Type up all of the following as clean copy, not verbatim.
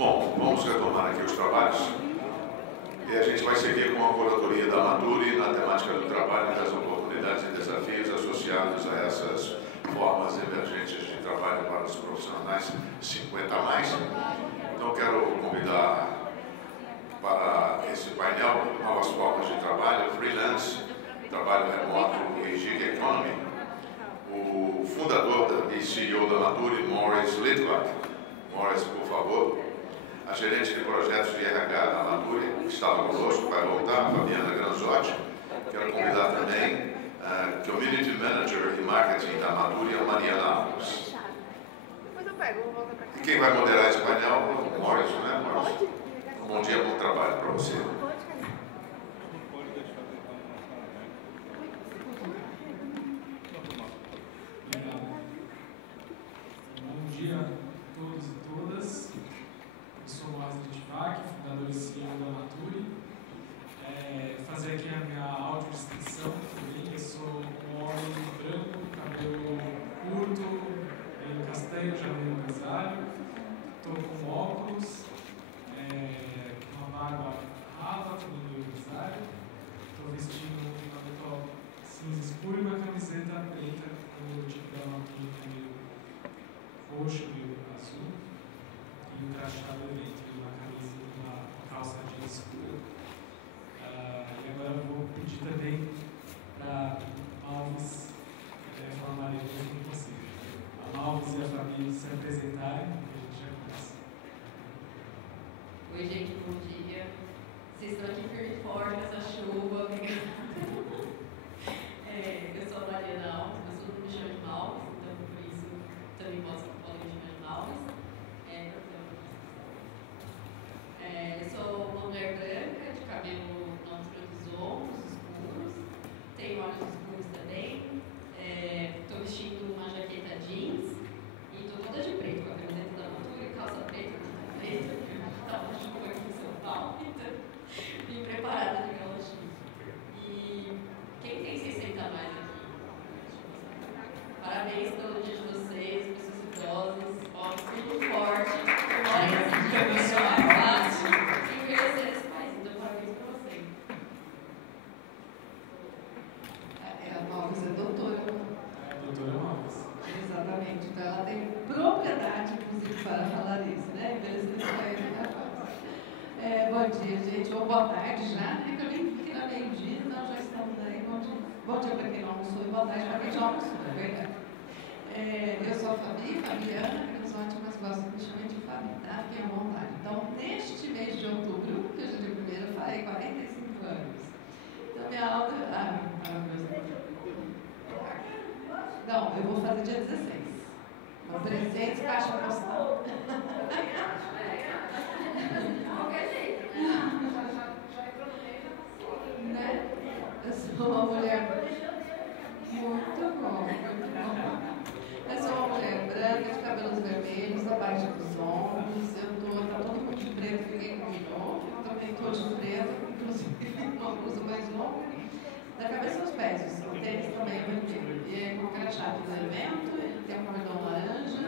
Bom, vamos retomar aqui os trabalhos. E a gente vai seguir com a curadoria da Maturi na temática do trabalho e das oportunidades e desafios associados a essas formas emergentes de trabalho para os profissionais 50+. Então, quero convidar para esse painel novas formas de trabalho, freelance, trabalho remoto e gig economy, o fundador e CEO da Maturi, Morris Litvak. Morris, por favor. A gerente de projetos de RH da Maturi, que estava conosco, vai voltar, a Fabiana Granzotti. Quero convidar também a Community Manager e Marketing da Maturi, a Mariana Alves. E quem vai moderar esse painel? O Morris, né, Morris? Bom dia, bom trabalho para você. Bom dia a todos e todas. Eu sou o Morris Litvak, fundador e CEO da Maturi. Fazer aqui a minha audiodescrição também. Eu sou um homem branco, cabelo curto, meio castanho, já meio grisalho. Estou com óculos, uma barba rala, também meio grisalho. Estou vestindo um paletó cinza escuro e uma camiseta preta com o tipo da Maturi, meio roxo, meio azul. E um crachá do evento, uma camisa e uma calça jeans escura. E agora eu vou pedir também para Alves formarem o mesmo que você. A Alves e a Fabi se apresentarem, e a gente já começa. Oi, gente, bom dia. Vocês estão aqui firme e forte nessa chuva, obrigada. Eu sou a Mariana Alves, mas todo mundo me chama de Alves, então por isso também podem me chamar de Alves. Eu sou uma mulher branca, de cabelo na altura dos ombros, escuros, tenho olhos escuros também, estou vestindo uma jaqueta jeans e estou toda de preto, com a camiseta da Maturi, calça preta, preta, porque estava na chuva aqui em São Paulo, então vim preparada de galochim. E quem tem 60 a mais aqui? Parabéns pelo dia de vocês, pessoas idosas, homens muito forte, memória internacional. Exatamente, então ela tem propriedade, inclusive, para falar isso, né? Envelhecimento é fácil. Bom dia, gente, ou boa tarde já, né? Que eu nem fiquei na meio-dia, então já estamos aí. Bom dia para quem não almoçou e boa tarde para quem já almoçou, é verdade. Eu sou a Fabiana Granzotti, mas gosto que me chamem de Fabi, tá? Fiquem à vontade. Então, neste mês de outubro, que hoje é dia primeiro, eu farei 45 anos. Então, minha aula. Não, eu vou fazer dia 16. Então, presente, caixa postal. Qualquer jeito, já economei, já passou. Né? Eu sou uma mulher. Muito bom. Eu sou uma mulher branca, de cabelos vermelhos, abaixo dos ombros. Tá todo mundo de preto, ninguém combinou. Eu também estou de preto, inclusive uma blusa mais longa. Da cabeça aos pés, o tênis também é vermelho. E é com o crachá do evento, ele tem um cordão laranja,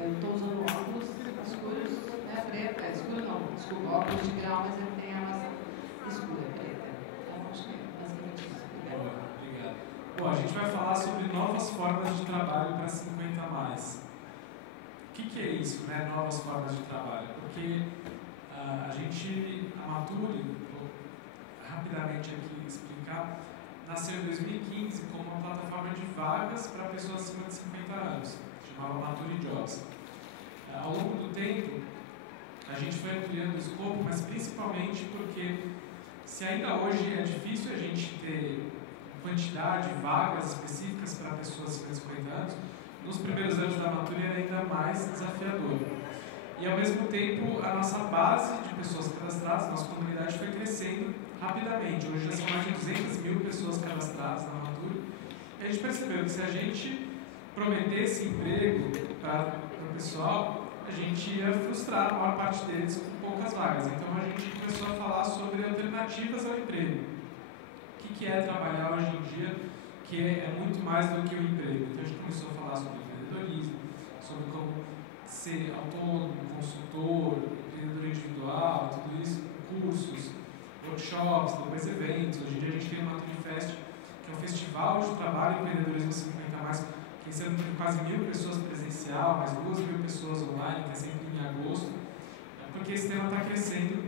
eu estou usando óculos escuros, preta, escuro não, desculpa, óculos de grau, mas ele tem a massa escura, preta. Então, acho que é basicamente isso. Obrigado. Bom, a gente vai falar sobre novas formas de trabalho para 50+. O que é isso, né? Novas formas de trabalho? Porque a Maturi, rapidamente aqui explicar, nasceu em 2015 como uma plataforma de vagas para pessoas acima de 50 anos, chamava Maturi Jobs. Ao longo do tempo, a gente foi ampliando o escopo, mas principalmente porque, se ainda hoje é difícil a gente ter quantidade de vagas específicas para pessoas acima de 50 anos, nos primeiros anos da Maturi era ainda mais desafiador. E, ao mesmo tempo, a nossa base de pessoas cadastradas, nossa comunidade foi crescendo rapidamente. Hoje já são mais de 200 mil pessoas cadastradas na Maturi. E a gente percebeu que se a gente prometesse emprego para o pessoal, a gente ia frustrar a maior parte deles com poucas vagas. Então a gente começou a falar sobre alternativas ao emprego. O que é trabalhar hoje em dia, que é muito mais do que o emprego. Então a gente começou a falar sobre empreendedorismo, sobre como ser autônomo, consultor, empreendedor individual, tudo isso, cursos, workshops, depois eventos. Hoje em dia a gente tem o Maturi Fest, que é um festival de trabalho em empreendedorismo 50+, que esse ano teve quase 1.000 pessoas presencial, mais 2.000 pessoas online, que é sempre em agosto, porque esse tema está crescendo,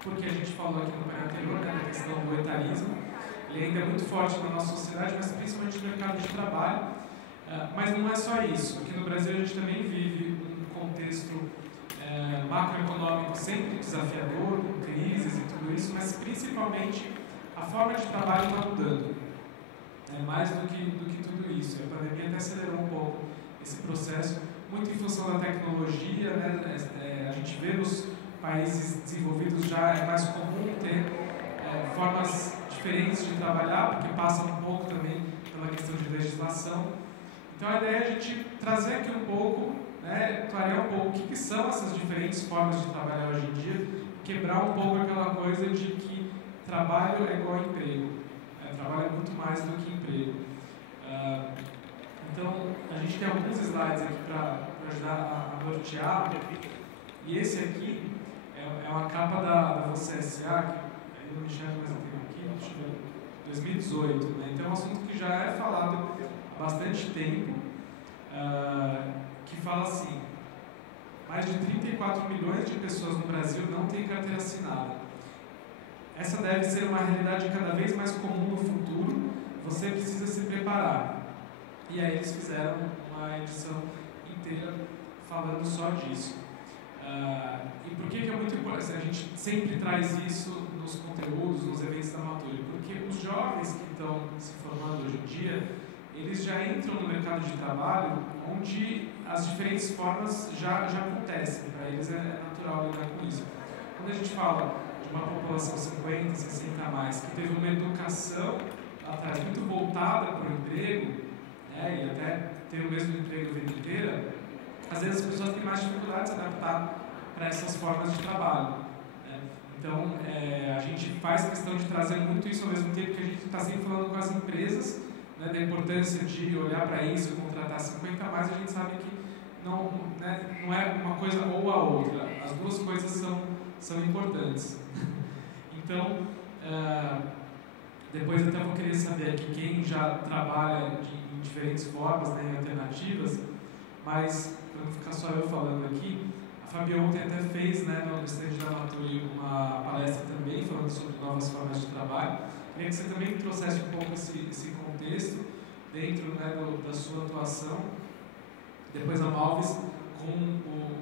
porque a gente falou aqui no painel anterior, né, da questão do etarismo. Ele ainda é muito forte na nossa sociedade, mas principalmente no mercado de trabalho. Mas não é só isso. Aqui no Brasil a gente também vive um contexto macroeconômico sempre desafiador, com crises e tudo isso, mas principalmente a forma de trabalho está mudando. Mais do que tudo isso. A pandemia até acelerou um pouco esse processo, muito em função da tecnologia, né? A gente vê nos países desenvolvidos já é mais comum ter formas diferentes de trabalhar, porque passa um pouco também pela questão de legislação. Então a ideia é a gente trazer aqui um pouco, né, clarear um pouco o que são essas diferentes formas de trabalhar hoje em dia, quebrar um pouco aquela coisa de que trabalho é igual a emprego. Trabalho é muito mais do que emprego. Então a gente tem alguns slides aqui para ajudar a nortear. E esse aqui é uma capa da Você S.A., que eu não me enxergo, mas eu tenho aqui, deixa eu ver, 2018. Né? Então é um assunto que já é falado há bastante tempo, que fala assim: mais de 34 milhões de pessoas no Brasil não têm carteira assinada. Essa deve ser uma realidade cada vez mais comum no futuro, você precisa se preparar. E aí eles fizeram uma edição inteira falando só disso. E por que é muito importante? A gente sempre traz isso nos conteúdos, nos eventos da Maturi, porque os jovens que estão se formando hoje em dia, eles já entram no mercado de trabalho onde as diferentes formas já acontecem, para eles é natural lidar com isso. Quando a gente fala de uma população 50, 60+, que teve uma educação atrás muito voltada para o emprego, né, e até ter o mesmo emprego a vida inteira, às vezes as pessoas têm mais dificuldade de se adaptar para essas formas de trabalho. Né? Então, a gente faz questão de trazer muito isso ao mesmo tempo que a gente está sempre falando com as empresas, né, da importância de olhar para isso, contratar 50+, a gente sabe que não, né, não é uma coisa ou a outra, as duas coisas são importantes. Então, depois até vou querer saber aqui quem já trabalha em diferentes formas, né, em alternativas, mas para não ficar só eu falando aqui, a Fabi ontem até fez, né, no stand da Maturi uma palestra também falando sobre novas formas de trabalho. Queria que você também trouxesse um pouco esse contexto dentro, né, da sua atuação. Depois a Malvis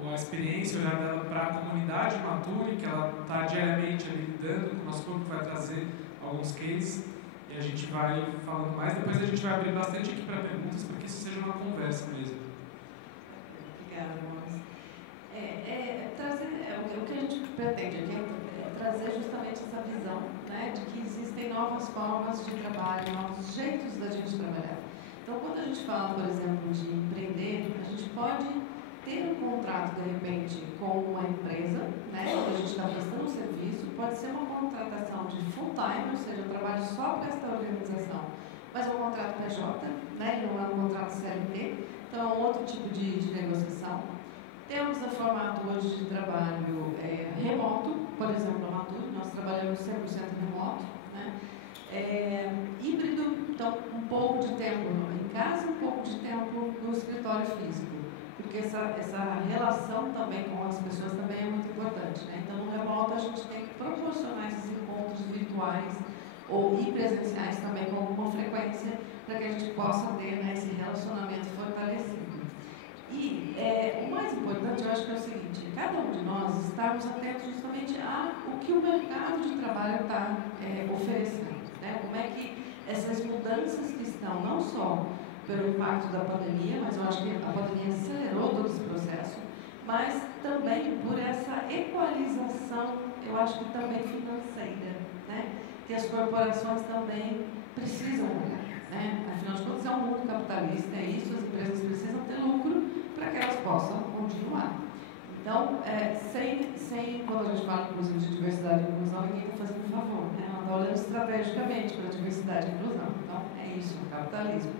com a experiência, olhar dela para a comunidade Maturi, que ela está diariamente ali lidando com o nosso público, vai trazer alguns cases e a gente vai falando mais. Depois a gente vai abrir bastante aqui para perguntas, para que isso seja uma conversa mesmo. Obrigada, Mons. O que a gente pretende aqui é trazer justamente essa visão, né, de que existem novas formas de trabalho, novos jeitos da gente trabalhar. Então, quando a gente fala, por exemplo, de empreender, a gente pode ter um contrato, de repente, com uma empresa, né, onde a gente está prestando um serviço, pode ser uma contratação de full time, ou seja, eu trabalho só para esta organização, mas é um contrato PJ, né, não é um contrato CLT, então é um outro tipo de negociação. Temos o formato hoje de trabalho remoto, por exemplo, a Maturi, nós trabalhamos 100% remoto, né? Híbrido, então um pouco de tempo em casa, um pouco de tempo no escritório físico, porque essa relação também com as pessoas também é muito importante, né? Então no remoto a gente tem que proporcionar esses encontros virtuais e presenciais também com alguma frequência para que a gente possa ter, né, esse relacionamento fortalecido. E o mais importante, eu acho que é o seguinte: cada um de nós estarmos atentos justamente o que o mercado de trabalho está oferecendo, né? Como é que essas mudanças que estão, não só pelo impacto da pandemia, mas eu acho que a pandemia acelerou todo esse processo, mas também por essa equalização, eu acho que também financeira, né? Que as corporações também precisam olhar, né? Afinal de contas, é um mundo capitalista, é isso, as empresas precisam ter lucro para que elas possam continuar. Então, quando a gente fala, inclusive, de diversidade e inclusão, ninguém está fazendo um favor, né? Ela está olhando estrategicamente para a diversidade e inclusão. Então, é isso, o capitalismo.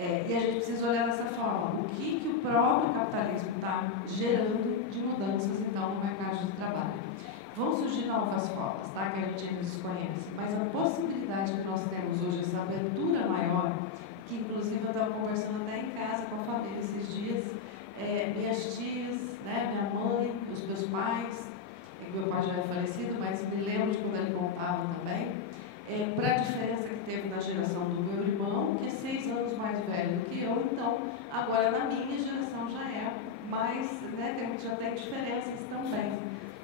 E a gente precisa olhar dessa forma. O que o próprio capitalismo está gerando de mudanças, então, no mercado de trabalho? Vão surgir novas formas, tá? Que a gente ainda desconhece. Mas a possibilidade que nós temos hoje, essa abertura maior, que inclusive eu estava conversando até em casa com a família esses dias, minhas tias, né, minha mãe, os meus pais, meu pai já é falecido, mas me lembro de quando ele contava também, para a diferença que teve na geração do meu irmão, que é 6 anos mais velho do que eu, então, agora na minha geração já é mais, né, já tem diferenças também.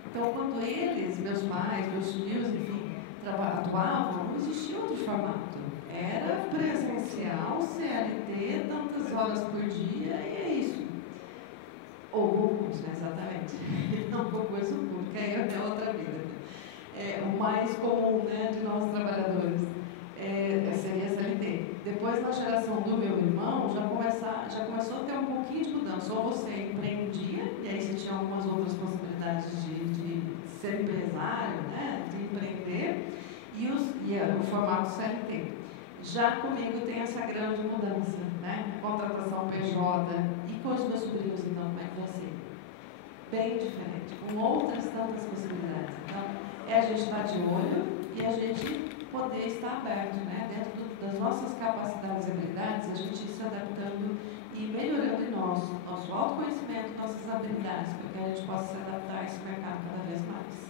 Então, quando eles, meus pais, meus tios, enfim, atuavam, não existia outro formato. Era presencial, CLT, tantas horas por dia, e é isso. Ou concurso, né, exatamente. Não concurso público, aí é outra vida. O mais comum, né, de nós trabalhadores seria CLT. Depois, na geração do meu irmão, já começou a ter um pouquinho de mudança. Ou você empreendia, e aí você tinha algumas outras possibilidades de ser empresário, né, de empreender, e o formato CLT. Já comigo tem essa grande mudança, né? Contratação PJ, e com os meus sobrinhos, então, como é que vai ser? Bem diferente, com outras tantas possibilidades. Então, a gente estar de olho e a gente poder estar aberto, né? Dentro das nossas capacidades e habilidades, a gente ir se adaptando e melhorando em nosso autoconhecimento, nossas habilidades, para que a gente possa se adaptar a esse mercado cada vez mais.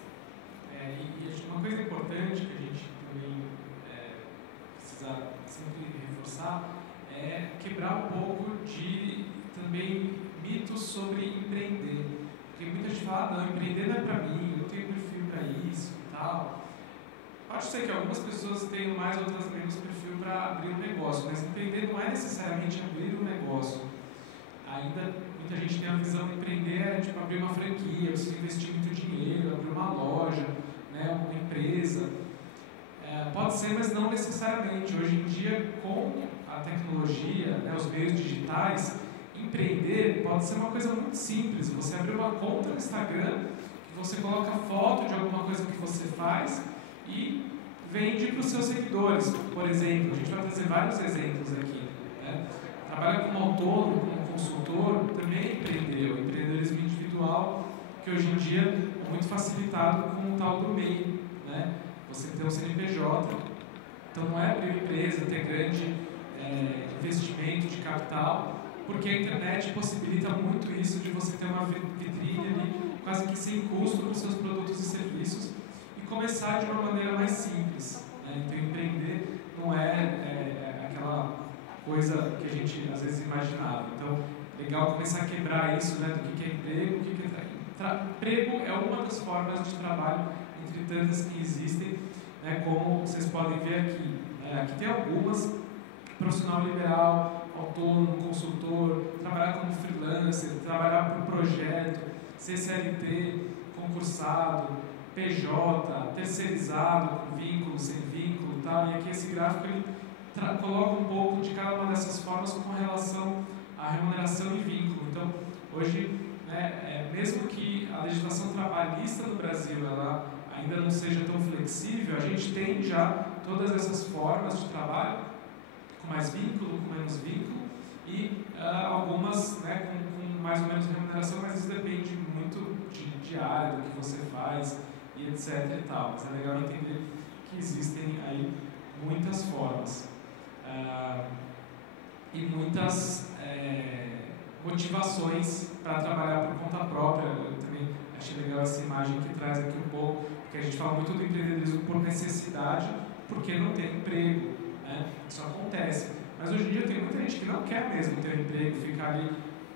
E uma coisa importante que a gente também precisa sempre reforçar é quebrar um pouco de também mitos sobre empreender. Porque muita gente fala, não, empreender não é para mim, eu não tenho perfil para isso e tal. Pode ser que algumas pessoas tenham mais, outras menos perfil para abrir um negócio, mas empreender não é necessariamente abrir um negócio. Ainda muita gente tem a visão de empreender, tipo abrir uma franquia, você investir muito dinheiro, abrir uma loja, né, uma empresa. Pode ser, mas não necessariamente. Hoje em dia, com a tecnologia, né, os meios digitais, empreender pode ser uma coisa muito simples. Você abrir uma conta no Instagram, que você coloca foto de alguma coisa que você faz e vende para os seus seguidores. Por exemplo, a gente vai trazer vários exemplos aqui. Né? Trabalha como autônomo, como consultor, também é empreender. O empreendedorismo individual, que hoje em dia é muito facilitado com o tal do MEI. Né? Você tem um CNPJ, então não é abrir uma empresa, ter grande investimento de capital, porque a internet possibilita muito isso de você ter uma vitrine ali, quase que sem custo para os seus produtos e serviços, e começar de uma maneira mais simples. Né? Então empreender não é aquela coisa que a gente às vezes imaginava. Então, legal começar a quebrar isso, né, do que é emprego, o que é emprego é uma das formas de trabalho entre tantas que existem, né, como vocês podem ver aqui. Aqui tem algumas: profissional liberal, autônomo, consultor, trabalhar como freelancer, trabalhar por projeto, CLT, concursado, PJ, terceirizado, com vínculo, sem vínculo, tá? E aqui esse gráfico ele coloca um pouco de cada uma dessas formas com relação à remuneração e vínculo. Então, hoje, né, mesmo que a legislação trabalhista no Brasil ela ainda não seja tão flexível, a gente tem já todas essas formas de trabalho, com mais vínculo, com menos vínculo, e algumas, né, com mais ou menos remuneração, mas isso depende muito de área, do que você faz, e etc. e tal. Mas é legal entender que existem aí muitas formas e muitas motivações para trabalhar por conta própria. Eu também achei legal essa imagem que traz aqui um pouco, porque a gente fala muito do empreendedorismo por necessidade, porque não tem emprego, né? Isso acontece. Mas hoje em dia tem muita gente que não quer mesmo ter um emprego, ficar ali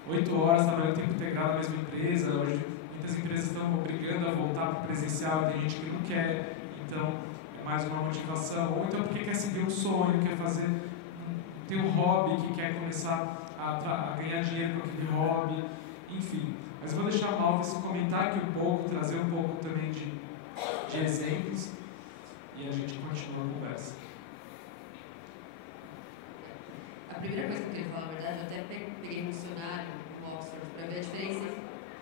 8 horas trabalhando tempo integral na mesma empresa. Hoje muitas empresas estão obrigando a voltar para o presencial, tem gente que não quer, então é mais uma motivação. Ou então porque quer seguir um sonho, quer ter um hobby, que quer começar a ganhar dinheiro com aquele hobby, enfim. Mas vou deixar a Malvis comentar aqui um pouco, trazer um pouco também de exemplos, e a gente continua a conversa. A primeira coisa que eu queria falar, na verdade, eu até peguei um dicionário no Oxford para ver a diferença.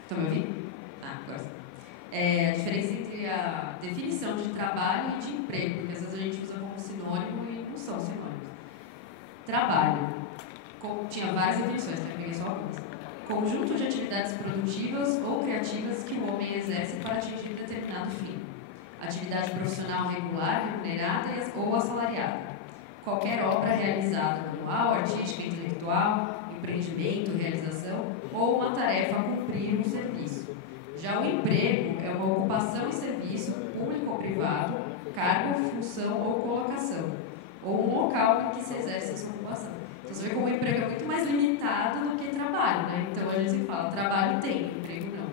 Estão me ouvindo? Agora sim. A diferença entre a definição de trabalho e de emprego, porque às vezes a gente usa como sinônimo e não são sinônimos. Trabalho tinha várias definições, né? Peguei só algumas. Conjunto de atividades produtivas ou criativas que o homem exerce para atingir determinado fim. Atividade profissional regular, remunerada ou assalariada. Qualquer obra realizada manual, artística, intelectual, empreendimento, realização ou uma tarefa a cumprir um serviço. Já o emprego é uma ocupação e serviço, público ou privado, cargo, função ou colocação, ou um local em que se exerce essa ocupação. Então você vê como o emprego é muito mais limitado do que trabalho, né? Então a gente sempre fala, trabalho tem, emprego não.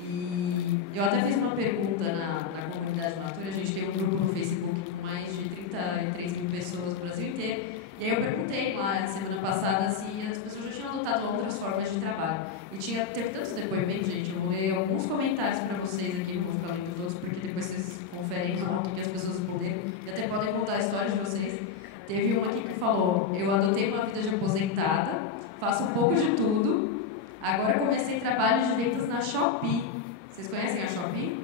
E eu até fiz uma pergunta na comunidade Natura, a gente tem um grupo no Facebook com mais de 33 mil pessoas no Brasil inteiro, e aí eu perguntei lá semana passada se as pessoas já tinham adotado outras formas de trabalho. E teve tantos depoimentos, gente, eu vou ler alguns comentários para vocês aqui, não vou ficar lendo todos, porque depois vocês conferem o que as pessoas responderam, e até podem contar a história de vocês. Teve um aqui que falou, eu adotei uma vida de aposentada, faço um pouco de tudo, agora comecei trabalho de vendas na Shopee. Vocês conhecem a Shopee?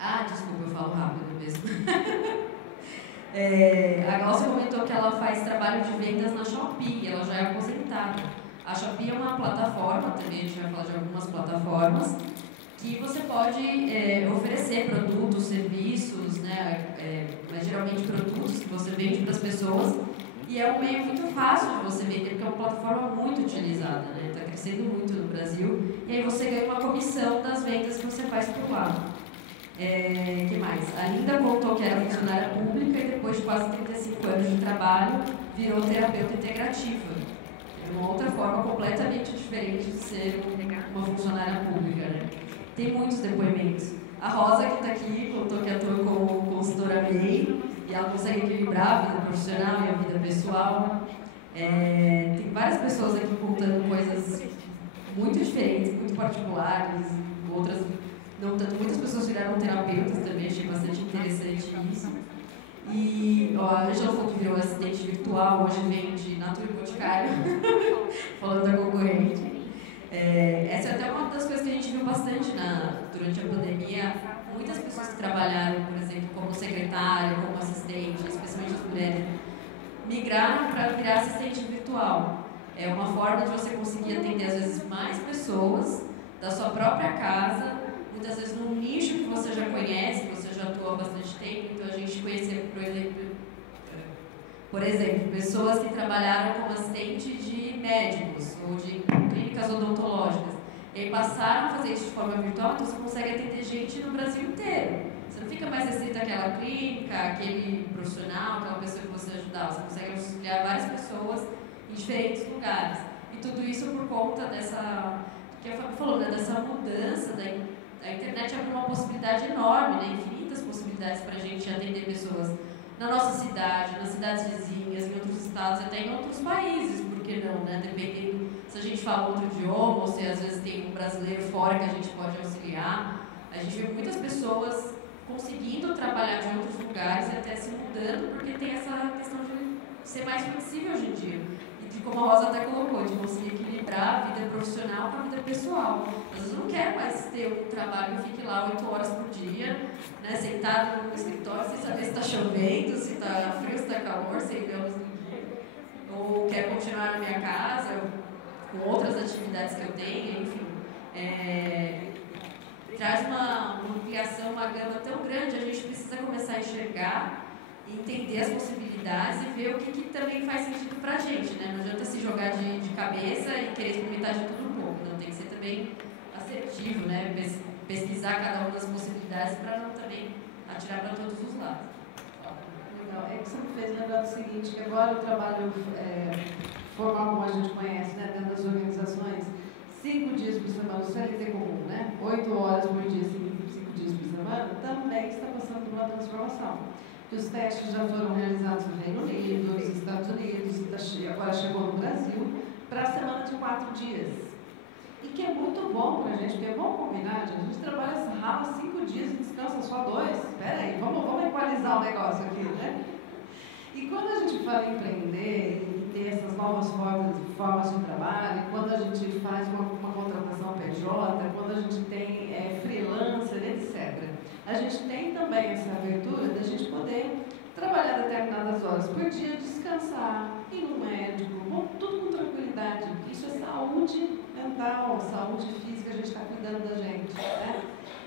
Ah, desculpa, eu falo rápido mesmo. A Glaucia comentou que ela faz trabalho de vendas na Shopee, ela já é aposentada. A Shopee é uma plataforma, também a gente vai falar de algumas plataformas, que você pode oferecer produtos, serviços, né, mas geralmente produtos que você vende para as pessoas, e é um meio muito fácil de você vender, porque é uma plataforma muito utilizada, né, está crescendo muito no Brasil, e aí você ganha uma comissão das vendas que você faz por lá. Que mais? A Linda contou que era funcionária pública e depois de quase 35 anos de trabalho, virou terapeuta integrativa. É uma outra forma completamente diferente de ser uma funcionária pública, né? Tem muitos depoimentos. A Rosa, que está aqui, contou que atua como consultora MEI e ela consegue equilibrar a vida profissional e a vida pessoal. Tem várias pessoas aqui contando coisas muito diferentes, muito particulares, outras não tanto. Muitas pessoas viraram terapeutas também, achei bastante interessante isso. E a Angela falou que virou assistente virtual, hoje vende Natura Boticário, falando da concorrente. Essa é até uma das coisas que a gente viu bastante durante a pandemia. Muitas pessoas que trabalharam, por exemplo, como secretária, como assistente, especialmente as mulheres, migraram para virar assistente virtual. É uma forma de você conseguir atender, às vezes, mais pessoas da sua própria casa, muitas vezes num nicho que você já conhece, que você já atua há bastante tempo. Então, a gente conheceu, por exemplo, pessoas que trabalharam como assistente de médicos ou de clínicas odontológicas. E aí passaram a fazer isso de forma virtual, então você consegue atender gente no Brasil inteiro. Você não fica mais restrito àquela clínica, aquele profissional, aquela pessoa que você ajudava. Você consegue auxiliar várias pessoas em diferentes lugares. E tudo isso por conta dessa, que a Fábio falou, né, dessa mudança a internet abre uma possibilidade enorme, né, infinitas possibilidades para a gente atender pessoas na nossa cidade, nas cidades vizinhas, em outros estados, até em outros países, por que não, né? Dependendo se a gente fala outro idioma ou se às vezes tem um brasileiro fora que a gente pode auxiliar. A gente vê muitas pessoas conseguindo trabalhar de outros lugares e até se mudando, porque tem essa questão de ser mais flexível hoje em dia. E de como a Rosa até colocou, de conseguir equilibrar a vida profissional com a vida pessoal. Às vezes eu não quero mais ter um trabalho que fique lá 8 horas por dia, né, sentado no escritório sem saber se está chovendo, se está frio, se está calor, sem ver a luz do dia. Ou quero continuar na minha casa, com outras atividades que eu tenho, enfim. Traz uma ampliação, uma gama tão grande, a gente precisa começar a enxergar, entender as possibilidades e ver o que também faz sentido pra gente, né? Não adianta se jogar de cabeça e querer experimentar de tudo um pouco, não, tem que ser também assertivo, né? Pesquisar cada uma das possibilidades para não também atirar para todos os lados. Legal, é que você me fez lembrar do seguinte, que agora o trabalho formal como a gente conhece, né, dentro das organizações, 5 dias por semana, o CLT comum, né? 8 horas por dia, 5 dias por semana, também está passando por uma transformação. Que os testes já foram realizados no Reino Unido, nos Estados Unidos, agora chegou no Brasil, para a semana de 4 dias. E que é muito bom para a gente, porque vamos combinar, a gente trabalha rala 5 dias e descansa só 2. Espera aí, vamos equalizar o negócio aqui, né? E quando a gente fala em empreender e ter essas novas formas de trabalho, quando a gente faz uma contratação PJ, quando a gente tem freelancer, etc., a gente tem também essa abertura da gente poder trabalhar determinadas horas por dia, descansar, ir no médico, tudo com tranquilidade, porque isso é saúde mental, saúde física, a gente está cuidando da gente, né?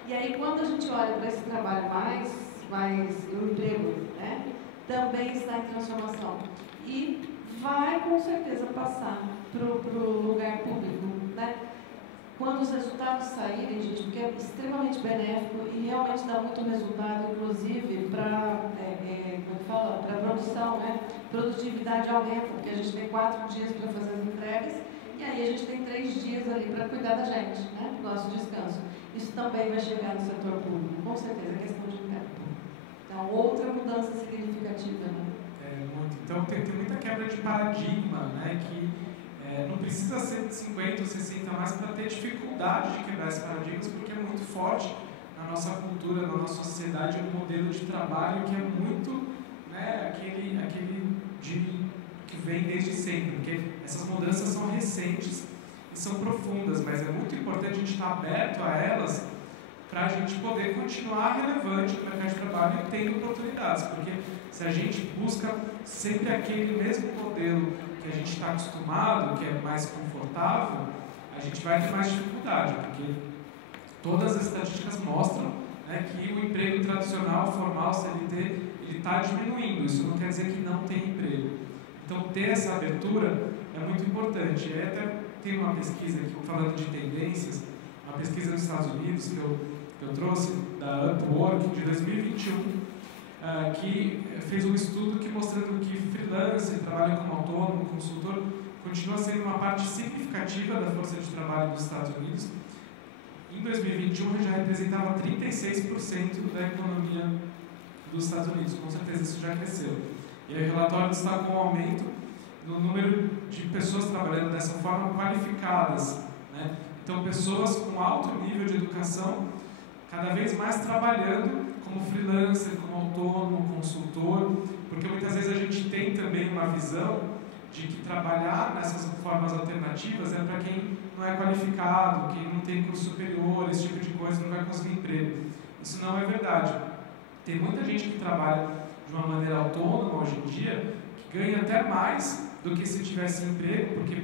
E aí, quando a gente olha para esse trabalho mais o emprego, né, também está em transformação. E vai, com certeza, passar para o lugar público, né? Quando os resultados saírem, gente, porque é extremamente benéfico e realmente dá muito resultado, inclusive, para para a produção, né? Produtividade aumenta, porque a gente tem 4 dias para fazer as entregas e aí a gente tem 3 dias ali para cuidar da gente, né? Do nosso descanso. Isso também vai chegar no setor público, com certeza, é questão de tempo. Então, outra mudança significativa, né? Muito. Então, tem muita quebra de paradigma, né? Que não precisa ser de 50 ou 60 mais para ter dificuldade de quebrar esses paradigmas, porque é muito forte na nossa cultura, na nossa sociedade, um modelo de trabalho que é muito, né, aquele que vem desde sempre, porque essas mudanças são recentes e são profundas, mas é muito importante a gente estar aberto a elas para a gente poder continuar relevante no mercado de trabalho e tendo oportunidades, porque se a gente busca sempre aquele mesmo modelo que a gente está acostumado, que é mais confortável, a gente vai ter mais dificuldade, porque todas as estatísticas mostram, né, que o emprego tradicional, formal, CLT, ele está diminuindo. Isso não quer dizer que não tem emprego. Então, ter essa abertura é muito importante. E até tem uma pesquisa aqui, falando de tendências, uma pesquisa nos Estados Unidos que eu trouxe, da Upwork, de 2021, que fez um estudo mostrando que freelancer, trabalho como autônomo, consultor, continua sendo uma parte significativa da força de trabalho dos Estados Unidos. Em 2021, já representava 36% da economia dos Estados Unidos. Com certeza isso já cresceu. E aí o relatório destacou um aumento no número de pessoas trabalhando dessa forma qualificadas, né? Então, pessoas com alto nível de educação, cada vez mais trabalhando como freelancer, como autônomo, consultor, porque muitas vezes a gente tem também uma visão de que trabalhar nessas formas alternativas é para quem não é qualificado, quem não tem curso superior, esse tipo de coisa, não vai conseguir emprego. Isso não é verdade. Tem muita gente que trabalha de uma maneira autônoma hoje em dia, que ganha até mais do que se tivesse emprego, porque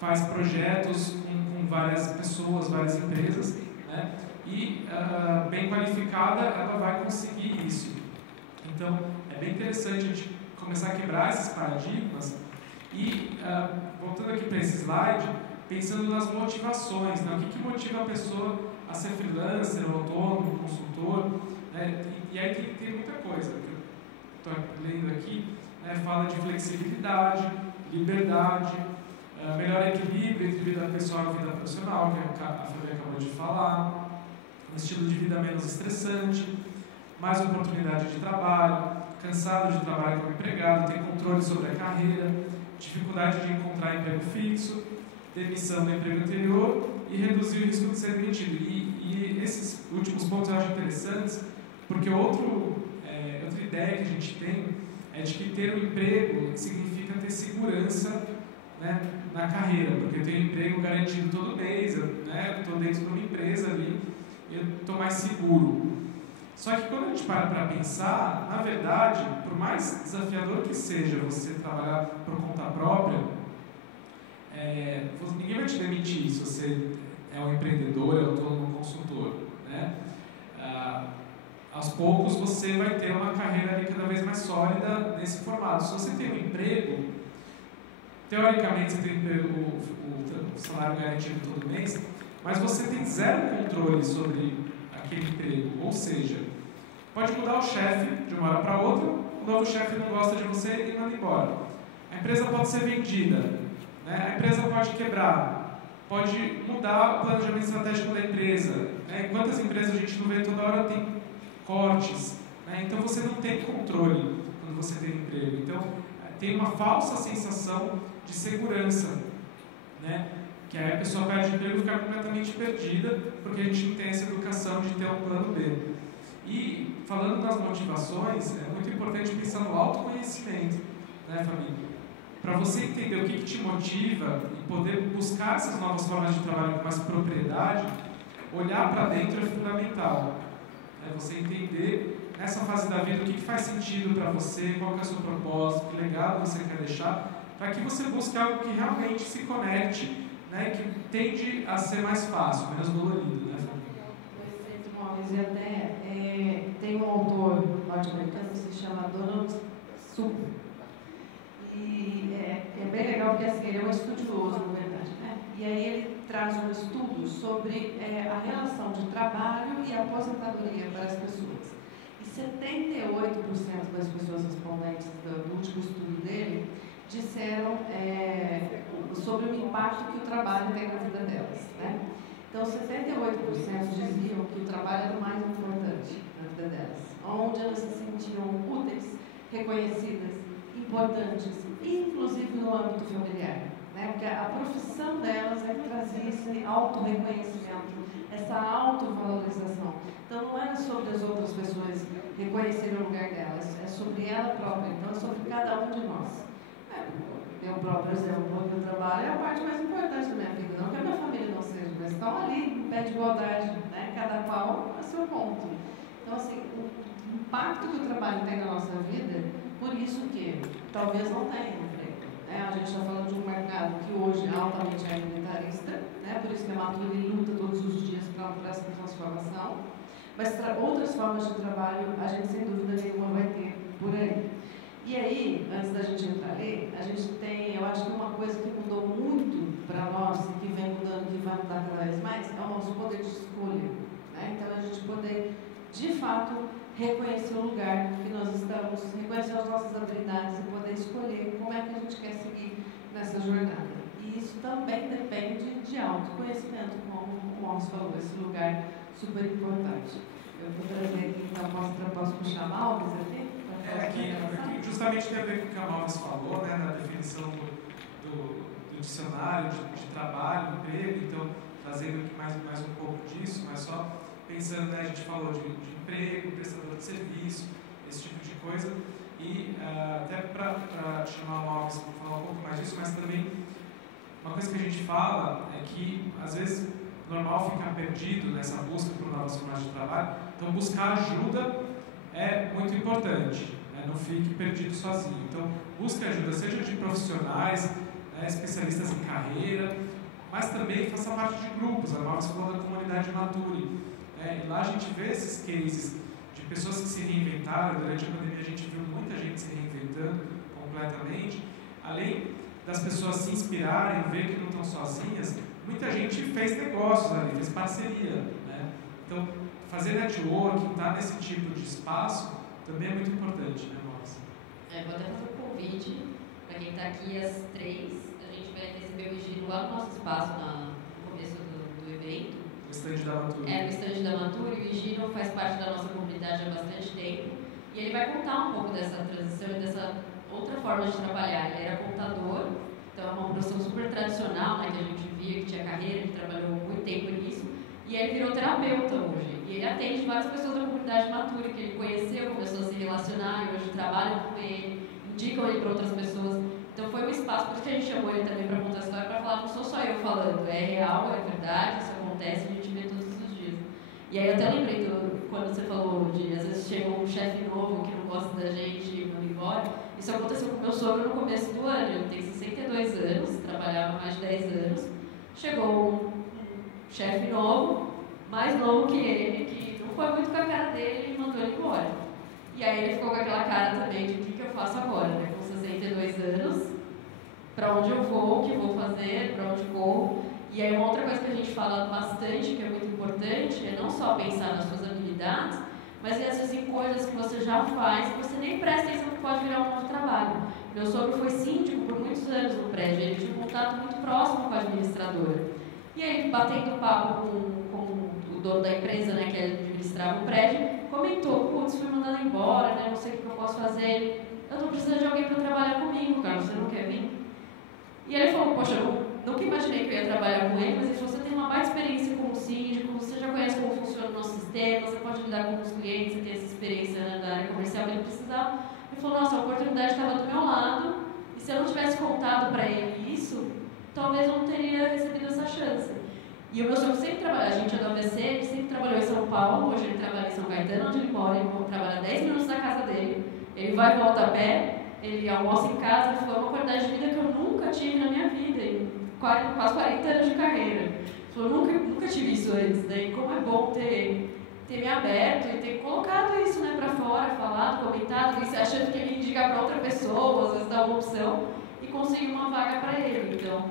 faz projetos com várias pessoas, várias empresas, né? E bem qualificada, ela vai conseguir isso. Então, é bem interessante a gente começar a quebrar esses paradigmas e, voltando aqui para esse slide, pensando nas motivações, né? O que motiva a pessoa a ser freelancer, autônomo, consultor, né? E aí tem muita coisa que eu estou lendo aqui, né? Fala de flexibilidade, liberdade, melhor equilíbrio entre vida pessoal e vida profissional, que a Fabia acabou de falar, um estilo de vida menos estressante, mais oportunidade de trabalho, cansado de trabalhar como empregado, ter controle sobre a carreira, dificuldade de encontrar emprego fixo, demissão do emprego anterior e reduzir o risco de ser demitido. E esses últimos pontos eu acho interessantes, porque outra ideia que a gente tem é de que ter um emprego significa ter segurança, né, na carreira, porque eu tenho um emprego garantido todo mês, né, estou dentro de uma empresa ali, eu estou mais seguro. Só que quando a gente para pensar, na verdade, por mais desafiador que seja você trabalhar por conta própria, ninguém vai te demitir se você é um empreendedor, é autônomo, consultor, né? Aos poucos você vai ter uma carreira ali cada vez mais sólida nesse formato. Se você tem um emprego, teoricamente você tem o salário garantido todo mês, mas você tem zero controle sobre aquele emprego, ou seja, pode mudar o chefe de uma hora para outra, o novo chefe não gosta de você e manda embora. A empresa pode ser vendida, né? A empresa pode quebrar, pode mudar o planejamento estratégico da empresa, né? Quantas empresas a gente não vê toda hora tem cortes, né? Então você não tem controle quando você tem emprego. Então tem uma falsa sensação de segurança, né? Que aí a pessoa perde emprego e fica completamente perdida, porque a gente não tem essa educação de ter um plano B. E, falando nas motivações, é muito importante pensar no autoconhecimento, né, família? Para você entender o que te motiva e poder buscar essas novas formas de trabalho com mais propriedade, olhar para dentro é fundamental. Você entender, nessa fase da vida, o que faz sentido para você, qual que é o seu propósito, que legado você quer deixar, para que você busque algo que realmente se conecte, né, que tende a ser mais fácil, menos dolorido, né? O Centro Móveis e até tem um autor norte-americano que se chama Donald Supp. E é bem legal porque assim, ele é um estudioso, na verdade, né? E aí ele traz um estudo sobre a relação de trabalho e aposentadoria para as pessoas. E 78% das pessoas respondentes do último estudo dele disseram sobre o impacto que o trabalho tem na vida delas, né? Então, 78% diziam que o trabalho era o mais importante na vida delas, onde elas se sentiam úteis, reconhecidas, importantes, inclusive no âmbito familiar, né? Porque a profissão delas é que trazia esse auto-reconhecimento, essa autovalorização. Então, não era sobre as outras pessoas reconhecerem o lugar delas, é sobre ela própria, então é sobre cada um de nós. Meu próprio exemplo, o trabalho é a parte mais importante da minha vida, não que a minha família não seja, mas estão ali em pé de igualdade, né? Cada qual a seu ponto. Então, assim, o impacto que o trabalho tem na nossa vida, por isso que talvez não tenha emprego, né? A gente está falando de um mercado que hoje é altamente militarista, né? Por isso que a Mature luta todos os dias para essa transformação, mas outras formas de trabalho a gente sem dúvida nenhuma vai ter por aí. E aí, antes da gente entrar ali, a gente tem, eu acho que uma coisa que mudou muito para nós, e que vem mudando, que vai mudar cada vez mais, é o nosso poder de escolha, né? Então, a gente poder, de fato, reconhecer o lugar que nós estamos, reconhecer as nossas habilidades e poder escolher como é que a gente quer seguir nessa jornada. E isso também depende de autoconhecimento, como o Márcio falou, esse lugar super importante. Eu vou trazer aqui, então, posso puxar Malves aqui? Aqui justamente tem a ver com o que a Malves falou, né, na definição do dicionário de trabalho, emprego, então trazendo aqui mais um pouco disso, mas só pensando, né, a gente falou de emprego, prestador de serviço, esse tipo de coisa, e até para chamar a Malves para falar um pouco mais disso, mas também uma coisa que a gente fala é que às vezes o normal ficar perdido nessa busca por novas formas de trabalho, então buscar ajuda é muito importante, né? Não fique perdido sozinho. Então, busque ajuda, seja de profissionais, né, especialistas em carreira, mas também faça parte de grupos. A Malves falou da comunidade Mature, né? E lá a gente vê esses cases de pessoas que se reinventaram. Durante a pandemia a gente viu muita gente se reinventando completamente. Além das pessoas se inspirarem, ver que não estão sozinhas, muita gente fez negócios ali, fez parceria, né? Então, fazer networking, estar nesse tipo de espaço, também é muito importante, né, Márcia? Vou até fazer um convite para quem está aqui às 3, a gente vai receber o Higino lá no nosso espaço, no começo do evento. O stand da Mature. No stand da Mature, o Higino faz parte da nossa comunidade há bastante tempo, e ele vai contar um pouco dessa transição e dessa outra forma de trabalhar. Ele era contador, então é uma profissão super tradicional, né, que a gente via, que tinha carreira, que trabalhou muito tempo nisso, e ele virou terapeuta hoje. E ele atende várias pessoas da comunidade Mature, que ele conheceu, começou a se relacionar, e hoje trabalham com ele, indicam ele para outras pessoas. Então foi um espaço, por isso que a gente chamou ele também para contar a história, para falar, não sou só eu falando, é real, é verdade, isso acontece, a gente vê todos os dias. E aí eu até lembrei, quando você falou de, às vezes chega um chefe novo que não gosta da gente e manda embora. Isso aconteceu com meu sogro no começo do ano, ele tem 62 anos, trabalhava mais de 10 anos, chegou um chefe novo, mais novo que ele, que não foi muito com a cara dele e mandou ele embora. E aí ele ficou com aquela cara também de o que eu faço agora, né? Com 62 anos, para onde eu vou, o que vou fazer, para onde vou. E aí uma outra coisa que a gente fala bastante, que é muito importante, é não só pensar nas suas habilidades, mas às vezes em coisas que você já faz, que você nem presta atenção que pode virar um novo trabalho. Meu sogro foi síndico por muitos anos no prédio, ele tinha um contato muito próximo com a administradora. E aí, batendo papo com o dono da empresa, né, que administrava o prédio, comentou, putz, fui mandado embora, né, não sei o que eu posso fazer, eu estou precisando de alguém para trabalhar comigo, cara, você não quer vir? E ele falou, poxa, eu nunca imaginei que eu ia trabalhar com ele, mas ele falou, você tem uma baita experiência como síndico, você já conhece como funciona o nosso sistema, você pode lidar com os clientes, você tem essa experiência, né, da área comercial que ele precisava. Ele falou, nossa, a oportunidade estava do meu lado, e se eu não tivesse contado para ele isso, talvez eu não teria recebido essa chance. E o meu sogro sempre trabalhou, a gente é do ABC, ele sempre trabalhou em São Paulo, hoje ele trabalha em São Caetano, onde ele mora, ele trabalha 10 minutos da casa dele, ele vai e volta a pé, ele almoça em casa, ele falou, é uma qualidade de vida que eu nunca tive na minha vida, em quase 40 anos de carreira. Ele falou, nunca tive isso antes, né? E como é bom ter me aberto e ter colocado isso, né, pra fora, falado, comentado, isso, achando que ele ia indicar para outra pessoa, às vezes dar uma opção, e conseguir uma vaga para ele. Então,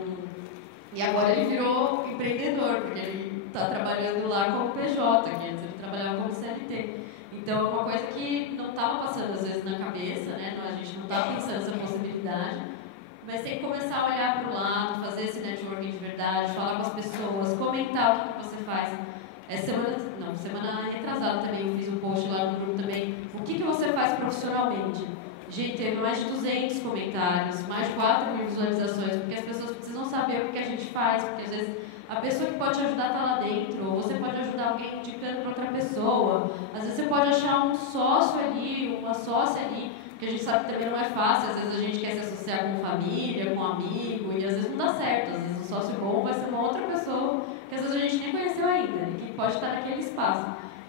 e agora ele virou empreendedor, porque ele está trabalhando lá como PJ, que antes ele trabalhava como CLT. Então, é uma coisa que não estava passando, às vezes, na cabeça, né? A gente não estava pensando nessa possibilidade, mas tem que começar a olhar para o lado, fazer esse networking de verdade, falar com as pessoas, comentar o que você faz. Semana retrasada também eu fiz um post lá no grupo também, o que você faz profissionalmente? Gente, teve mais de 200 comentários, mais de 4.000 visualizações, porque as pessoas precisam saber o que a gente faz, porque às vezes a pessoa que pode ajudar está lá dentro, ou você pode ajudar alguém indicando para outra pessoa, às vezes você pode achar um sócio ali, uma sócia ali, porque a gente sabe que também não é fácil, às vezes a gente quer se associar com família, com amigo, e às vezes não dá certo, às vezes o sócio bom vai ser uma outra pessoa que às vezes a gente nem conheceu ainda, e que pode estar naquele espaço.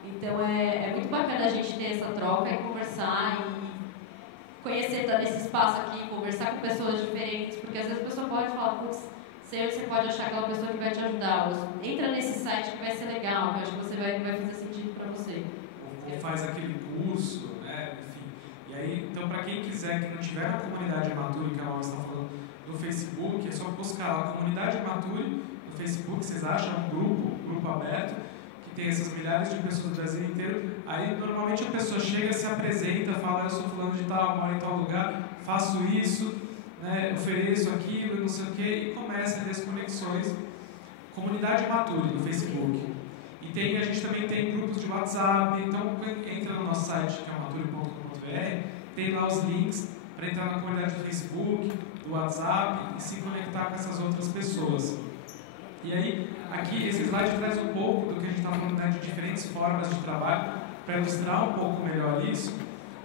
Então é muito bacana a gente ter essa troca e conversar e conhecer, estar nesse espaço aqui, conversar com pessoas diferentes, porque às vezes a pessoa pode falar, putz, sei onde você pode achar aquela pessoa que vai te ajudar, ou entra nesse site que vai ser legal, que eu acho que você vai fazer sentido para você. Ou faz aquele curso, né, enfim. E aí, então, para quem quiser, que não tiver na comunidade Mature, que a Laura está falando, no Facebook, é só buscar a comunidade Mature no Facebook, vocês acham um grupo aberto, que tem essas milhares de pessoas do Brasil inteiro. Aí, normalmente, a pessoa chega, se apresenta, fala, eu sou fulano de tal, moro em tal lugar, faço isso, né, ofereço aquilo, não sei o quê, e começa a ter as conexões. Comunidade Mature no Facebook. E a gente também tem grupos de WhatsApp, então entra no nosso site, que é mature.com.br, tem lá os links para entrar na comunidade do Facebook, do WhatsApp e se conectar com essas outras pessoas. E aí, aqui, esse slide traz um pouco do que a gente está falando, né, de diferentes formas de trabalho, para ilustrar um pouco melhor isso.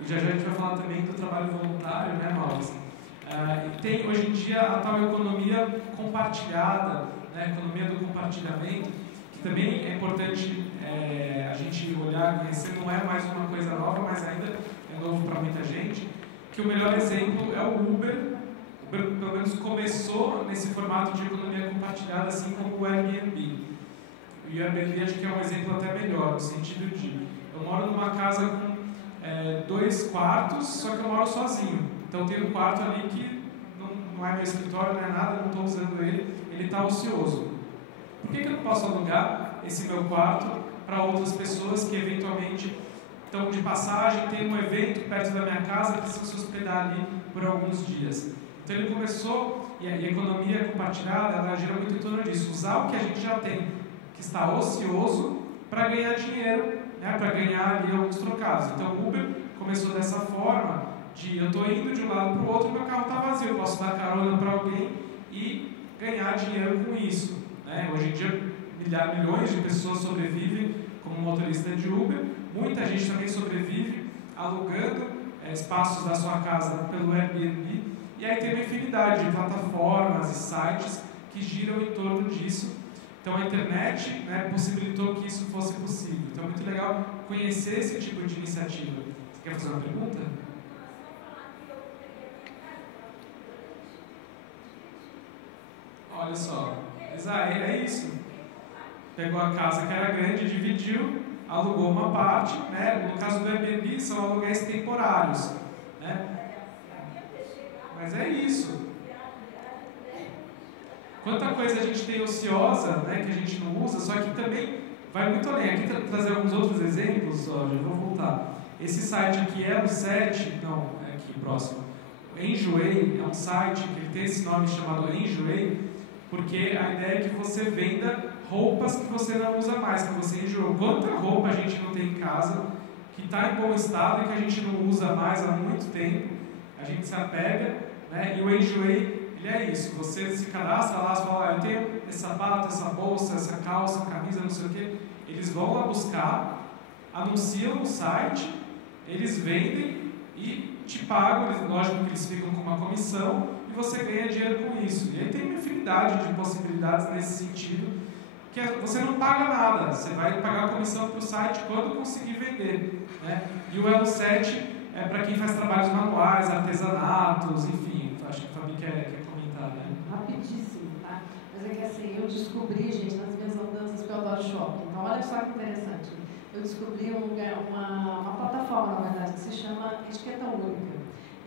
E já a gente vai falar também do trabalho voluntário, né, Mauro? Tem hoje em dia a tal economia compartilhada, né, economia do compartilhamento, que também é importante a gente olhar, conhecer, não é mais uma coisa nova, mas ainda é novo para muita gente, que o melhor exemplo é o Uber. O Uber, pelo menos, começou nesse formato de economia compartilhada, assim como o Airbnb. O Airbnb acho que é um exemplo até melhor, no sentido de, eu moro numa casa com 2 quartos, só que eu moro sozinho. Então tem um quarto ali que não é meu escritório, não é nada, não estou usando ele está ocioso. Por que eu não posso alugar esse meu quarto para outras pessoas que eventualmente estão de passagem, tem um evento perto da minha casa, precisam se hospedar ali por alguns dias? Então ele começou, e a economia compartilhada, ela gira muito em torno disso, usar o que a gente já tem, que está ocioso, para ganhar dinheiro, né, para ganhar ali alguns trocados. Então o Uber começou dessa forma, eu estou indo de um lado para o outro, meu carro está vazio, eu posso dar carona para alguém e ganhar dinheiro com isso, né? Hoje em dia, milhões de pessoas sobrevivem como motorista de Uber, muita gente também sobrevive alugando espaços da sua casa pelo Airbnb, e aí tem uma infinidade de plataformas e sites que giram em torno disso. Então a internet, né, possibilitou que isso fosse possível. Então é muito legal conhecer esse tipo de iniciativa. Você quer fazer uma pergunta? Olha só, é isso. Pegou a casa que era grande, dividiu, alugou uma parte, né? No caso do Airbnb são aluguéis temporários, né? Mas é isso. Quanta coisa a gente tem ociosa, né, que a gente não usa, só que também vai muito além. Aqui trazer alguns outros exemplos, ó, já vou voltar. Esse site aqui é o 7, não, é aqui próximo. Enjoei é um site que ele tem esse nome chamado Enjoei, porque a ideia é que você venda roupas que você não usa mais, que você enjoou. Quanta roupa a gente não tem em casa, que está em bom estado e que a gente não usa mais há muito tempo, a gente se apega, né? E o Enjoei, ele é isso, você se cadastra lá, você fala, eu tenho esse sapato, essa bolsa, essa calça, camisa, não sei o quê. Eles vão lá buscar, anunciam no site, eles vendem e te pagam, lógico que eles ficam com uma comissão, e você ganha dinheiro com isso. E aí tem uma infinidade de possibilidades nesse sentido, que você não paga nada, você vai pagar a comissão para o site quando conseguir vender, né? E o Elo 7 para quem faz trabalhos manuais, artesanatos, enfim. Acho que a Fabi quer comentar, né? Rapidíssimo, tá? Mas é que assim, eu descobri, gente, nas minhas andanças que eu adoro shopping. Então, olha só que interessante. Eu descobri uma plataforma, na verdade, que se chama Etiqueta Única.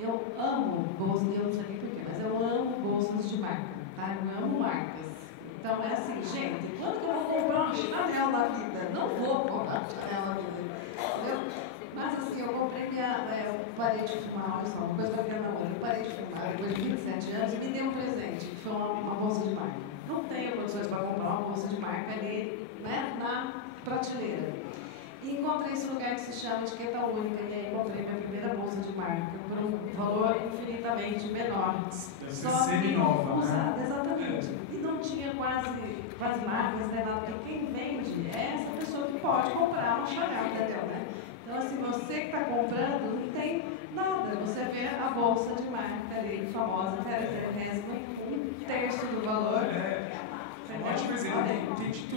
Eu amo bolsas, eu não sei nem porquê, mas eu amo bolsas de marca, tá? Eu amo marcas. Então, é assim, gente, quando que eu vou comprar uma Chanel na vida? Não vou comprar uma Chanel na vida, entendeu? Mas assim, eu comprei eu parei de fumar, olha só, uma coisa que eu quero namorar, eu parei de fumar depois de 27 anos e me dei um presente, que foi uma bolsa de marca. Não tenho condições para comprar uma bolsa de marca ali, né, na prateleira. E encontrei esse lugar que se chama Etiqueta Única, e aí comprei minha primeira bolsa de marca por um valor infinitamente menor. Deve ser semi-nova, usada, exatamente. E não tinha quase marcas, né, nada, porque quem vende é essa pessoa que pode comprar uma Chanel, entendeu, né? Então, assim, você que está comprando, não tem nada. Você vê a bolsa de marca ali, famosa, um terço do valor. Ótimo exemplo.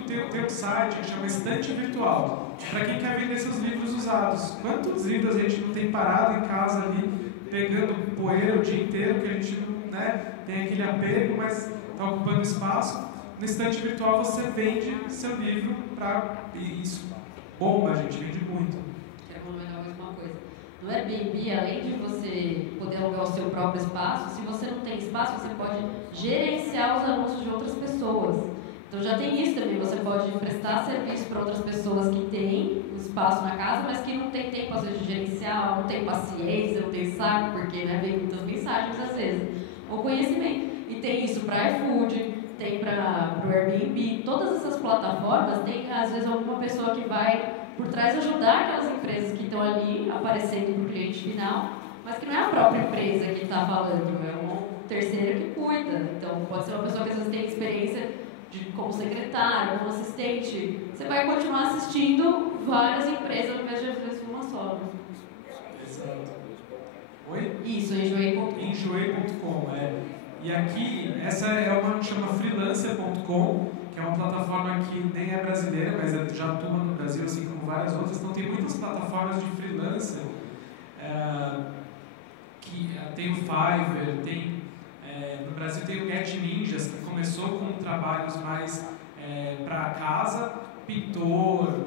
Tem um site que chama Estante Virtual, para quem quer vender seus livros usados. Quantos livros a gente não tem parado em casa ali, pegando poeira o dia inteiro, que a gente não, né, tem aquele apego, mas está ocupando espaço. No Estante Virtual você vende seu livro e isso bomba, a gente vende muito. Quero comentar mais uma coisa. No Airbnb, além de você poder alugar o seu próprio espaço, se você não tem espaço, você pode gerenciar os anúncios de outras pessoas. Então já tem isso também, você pode prestar serviço para outras pessoas que têm um espaço na casa, mas que não tem tempo às vezes de gerenciar, não tem paciência, não tem saco, porque né, vem muitas mensagens às vezes, ou conhecimento. E tem isso para iFood, tem para o Airbnb, todas essas plataformas tem às vezes alguma pessoa que vai por trás ajudar aquelas empresas que estão ali aparecendo para o cliente final, mas que não é a própria empresa que está falando, é um terceiro que cuida. Então pode ser uma pessoa que às vezes tem experiência como secretário, como assistente. Você vai continuar assistindo várias empresas ao invés de às vezes uma só. Exato. Oi? Isso, enjoei.com. Enjoei.com, E aqui, essa é uma que chama freelancer.com, que é uma plataforma que nem é brasileira, mas já atua no Brasil, assim como várias outras. Então tem muitas plataformas de freelancer, que tem o Fiverr, no Brasil tem o Get Ninjas, que começou com trabalhos mais para casa, pintor,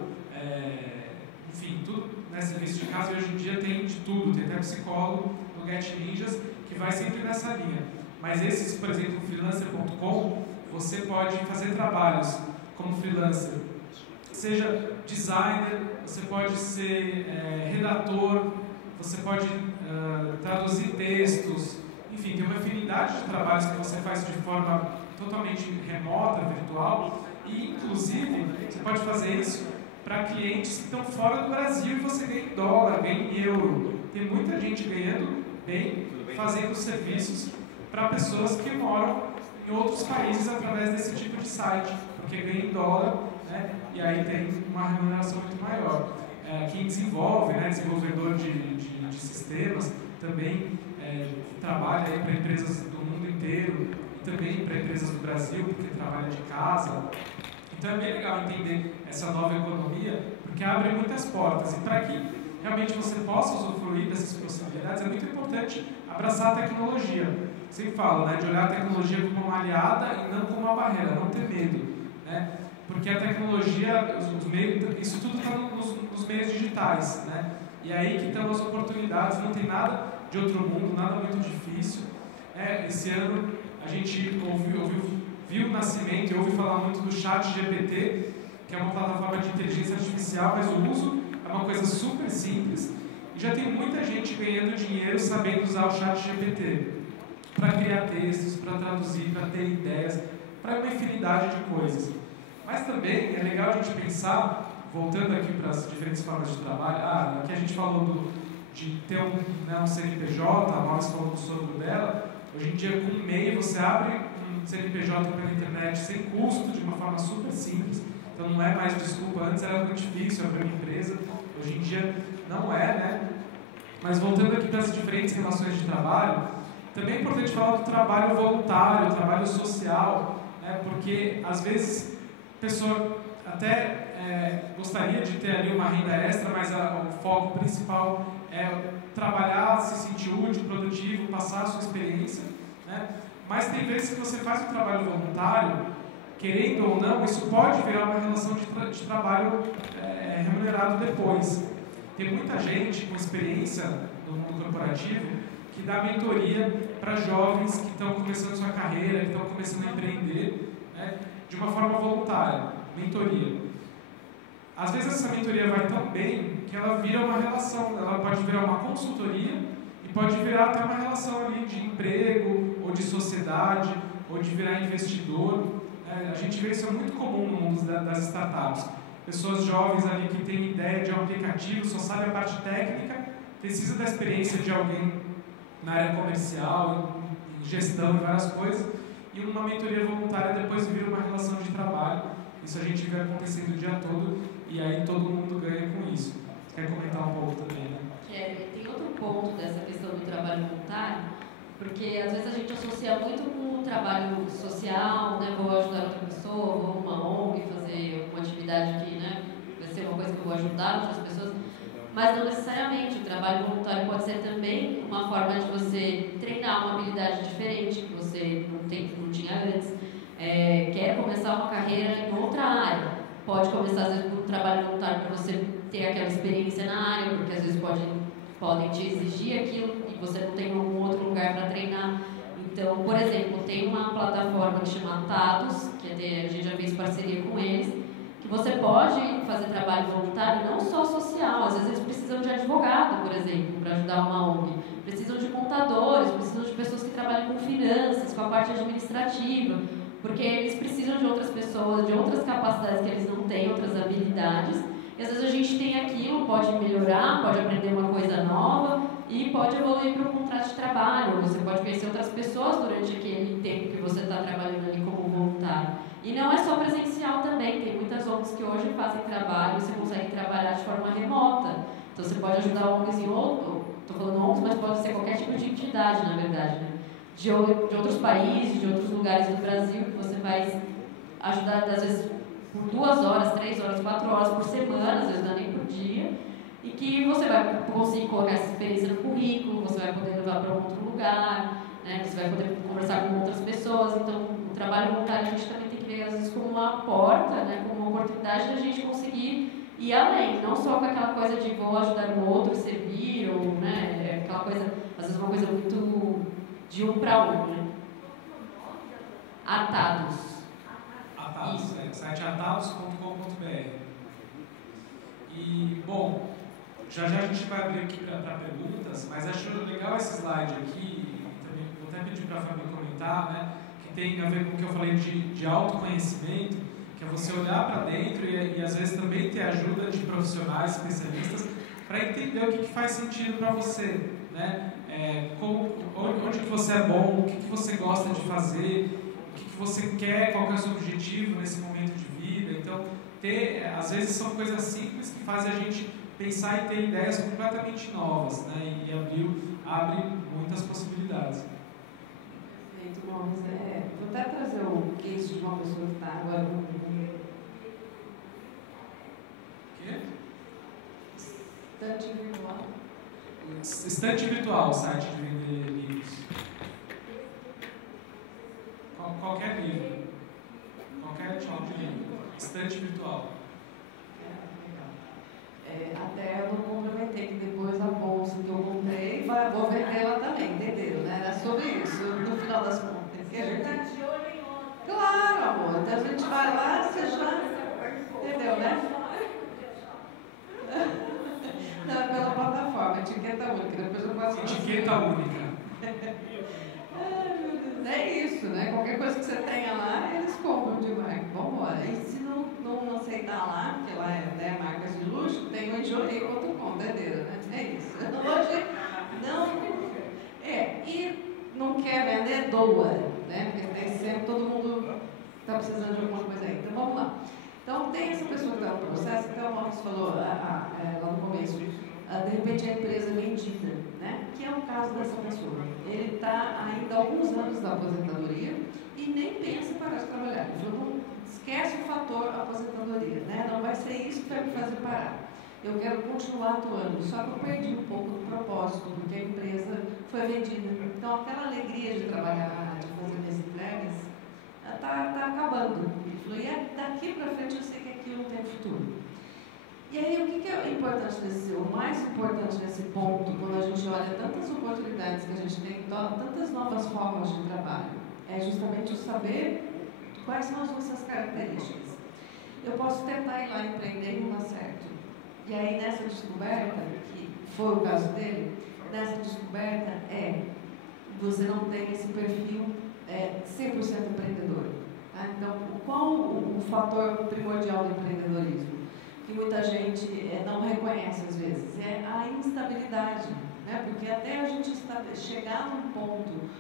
enfim, tudo, né, serviço de casa, e hoje em dia tem de tudo, tem até psicólogo no Get Ninjas, que vai sempre nessa linha. Mas esses, por exemplo, freelancer.com, você pode fazer trabalhos como freelancer, seja designer, você pode ser redator, você pode traduzir textos, enfim, tem uma infinidade de trabalhos que você faz de forma totalmente remota, virtual, e inclusive você pode fazer isso para clientes que estão fora do Brasil e você ganha em dólar, ganha em euro. Tem muita gente ganhando bem, fazendo serviços para pessoas que moram em outros países através desse tipo de site, porque ganha em dólar, né, e aí tem uma remuneração muito maior. Quem desenvolve, né, desenvolvedor de sistemas, também trabalha para empresas do mundo inteiro e também para empresas do Brasil, porque trabalha de casa. Então é bem legal entender essa nova economia, porque abre muitas portas. E para que realmente você possa usufruir dessas possibilidades, é muito importante abraçar a tecnologia. Sempre falo, né, de olhar a tecnologia como uma aliada e não como uma barreira, não ter medo, né? Porque a tecnologia, isso tudo está nos meios digitais, né? E aí que estão as oportunidades, não tem nada de outro mundo, nada muito difícil. Esse ano a gente viu o nascimento e ouviu falar muito do ChatGPT, que é uma plataforma de inteligência artificial, mas o uso é uma coisa super simples. E já tem muita gente ganhando dinheiro sabendo usar o ChatGPT para criar textos, para traduzir, para ter ideias, para uma infinidade de coisas. Mas também é legal a gente pensar, voltando aqui para as diferentes formas de trabalho, aqui a gente falou de ter um CNPJ, a Maurício falou do sogro dela. Hoje em dia, com um e-mail, você abre um CNPJ pela internet sem custo, de uma forma super simples. Então não é mais desculpa, antes era muito difícil abrir uma empresa, hoje em dia não é, né? Mas voltando aqui para as diferentes relações de trabalho, também é importante falar do trabalho voluntário, trabalho social, né? Porque às vezes a pessoa até gostaria de ter ali uma renda extra, mas o foco principal trabalhar, se sentir útil, produtivo, passar a sua experiência, né? Mas tem vezes que você faz um trabalho voluntário, querendo ou não, isso pode virar uma relação de trabalho remunerado depois. Tem muita gente com experiência no mundo corporativo que dá mentoria para jovens que estão começando sua carreira, que estão começando a empreender, né, de uma forma voluntária, mentoria. Às vezes essa mentoria vai tão bem que ela vira uma relação, ela pode virar uma consultoria e pode virar até uma relação ali de emprego, ou de sociedade, ou de virar investidor. A gente vê isso é muito comum no mundo das startups. Pessoas jovens ali que têm ideia de um aplicativo, só sabem a parte técnica, precisa da experiência de alguém na área comercial, em gestão, em várias coisas, e uma mentoria voluntária depois vira uma relação de trabalho. Isso a gente vê acontecendo o dia todo, e aí todo mundo ganha com isso. Você quer comentar um pouco também, né? Tem outro ponto dessa questão do trabalho voluntário, porque às vezes a gente associa muito com o trabalho social, né? Vou ajudar outra pessoa, vou uma ONG fazer uma atividade que, né, vai ser uma coisa que eu vou ajudar outras pessoas, mas não necessariamente. O trabalho voluntário pode ser também uma forma de você treinar uma habilidade diferente que você não tinha antes. Quer começar uma carreira em outra área, pode começar às vezes por um trabalho voluntário para você ter aquela experiência na área, porque às vezes podem te exigir aquilo e você não tem algum outro lugar para treinar. Então, por exemplo, tem uma plataforma que chama Tados, que a gente já fez parceria com eles, que você pode fazer trabalho voluntário não só social, às vezes eles precisam de advogado, por exemplo, para ajudar uma ONG, precisam de contadores, precisam de pessoas que trabalham com finanças, com a parte administrativa, porque eles precisam de outras pessoas, de outras capacidades que eles não têm, outras habilidades, e às vezes a gente tem aquilo, pode melhorar, pode aprender uma coisa nova e pode evoluir para um contrato de trabalho. Você pode conhecer outras pessoas durante aquele tempo que você está trabalhando ali como voluntário. E não é só presencial também, tem muitas ONGs que hoje fazem trabalho, você consegue trabalhar de forma remota. Então você pode ajudar ONGs em outro, estou falando ONGs, mas pode ser qualquer tipo de entidade, na verdade, né? De outros países, de outros lugares do Brasil, que você vai ajudar, às vezes, por 2 horas, 3 horas, 4 horas por semana, às vezes não é nem por dia, e que você vai conseguir colocar essa experiência no currículo, você vai poder levar para um outro lugar, né? Você vai poder conversar com outras pessoas. Então, o trabalho voluntário a gente também tem que ver, às vezes, como uma porta, né? Como uma oportunidade de a gente conseguir ir além, não só com aquela coisa de vou ajudar o outro, servir, ou, né? Aquela coisa, às vezes, uma coisa muito de um para um, né? Atados. Atados, site atados.com.br. E, bom, já a gente vai abrir aqui para perguntas, mas acho legal esse slide aqui, e também vou até pedir para a Fabi comentar, né, que tem a ver com o que eu falei de autoconhecimento, que é você olhar para dentro e às vezes também ter ajuda de profissionais, especialistas, para entender o que faz sentido para você, né? Onde que você é bom, o que você gosta de fazer, o que você quer, qual que é o seu objetivo nesse momento de vida. Então, às vezes são coisas simples que fazem a gente pensar e ter ideias completamente novas, né? E abre muitas possibilidades. Perfeito, Gomes. Vou até trazer o case de uma pessoa que está agora no quê? Estante virtual. Estante virtual, site de vender livros. Qualquer livro. Qualquer tipo de livro. Estante virtual. Até eu não complementei que depois a bolsa que eu comprei, vou vender ela também, entenderam, né? Era sobre isso, no final das contas. Claro, amor. Então a gente vai lá, você já... Entendeu, né? Não, é pela plataforma, etiqueta única. Depois eu faço Etiqueta única. É isso, né? Qualquer coisa que você tenha lá, eles compram de marca. Vamos embora. E se não aceitar lá, porque lá é marcas de luxo, tem o enjoei.com, entenderam, né? É isso. Hoje, e não quer vender, doa, né? Porque tem sempre todo mundo está precisando de alguma coisa aí. Então vamos lá. Então tem essa pessoa que está no processo, então o Marcos falou lá no começo, de repente a empresa vendida, né? Que é o caso dessa pessoa. Ele está ainda há alguns anos da aposentadoria e nem pensa em parar de trabalhar. Ele falou, não esquece o fator aposentadoria, né? Não vai ser isso que vai me fazer parar. eu quero continuar atuando, só que eu perdi um pouco do propósito, porque a empresa foi vendida. Então, aquela alegria de trabalhar, de fazer minhas entregas, está acabando. Ele falou, e daqui para frente eu sei que aquilo tem futuro. E aí, o que é importante o mais importante nesse ponto, quando a gente olha tantas oportunidades que a gente tem, tantas novas formas de trabalho, é justamente o saber quais são as nossas características. Eu posso tentar ir lá empreender e não dá certo. E aí, nessa descoberta, que foi o caso dele, nessa descoberta você não tem esse perfil 100% empreendedor. Tá? Então, qual o fator primordial do empreendedorismo? Que muita gente não reconhece às vezes, é a instabilidade, né? Porque até a gente chegar num ponto,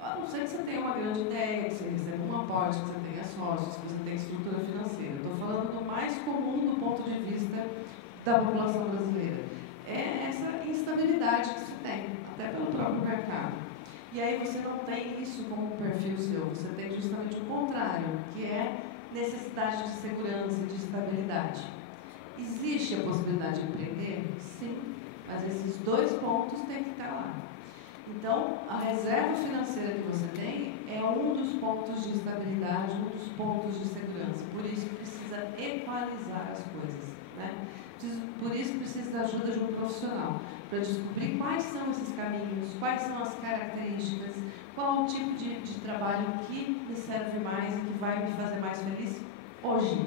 a não ser que você tenha uma grande ideia, que você receba um aporte, que você tenha sócios, que você tenha estrutura financeira. Estou falando do mais comum do ponto de vista da população brasileira. É essa instabilidade que se tem, até pelo próprio mercado. E aí você não tem isso como perfil seu, você tem justamente o contrário, que é necessidade de segurança e de estabilidade. Existe a possibilidade de empreender? Sim, mas esses dois pontos têm que estar lá. Então, a reserva financeira que você tem é um dos pontos de estabilidade, um dos pontos de segurança. Por isso precisa equalizar as coisas, né? Por isso precisa da ajuda de um profissional, para descobrir quais são esses caminhos, quais são as características, qual o tipo de trabalho que me serve mais e que vai me fazer mais feliz hoje.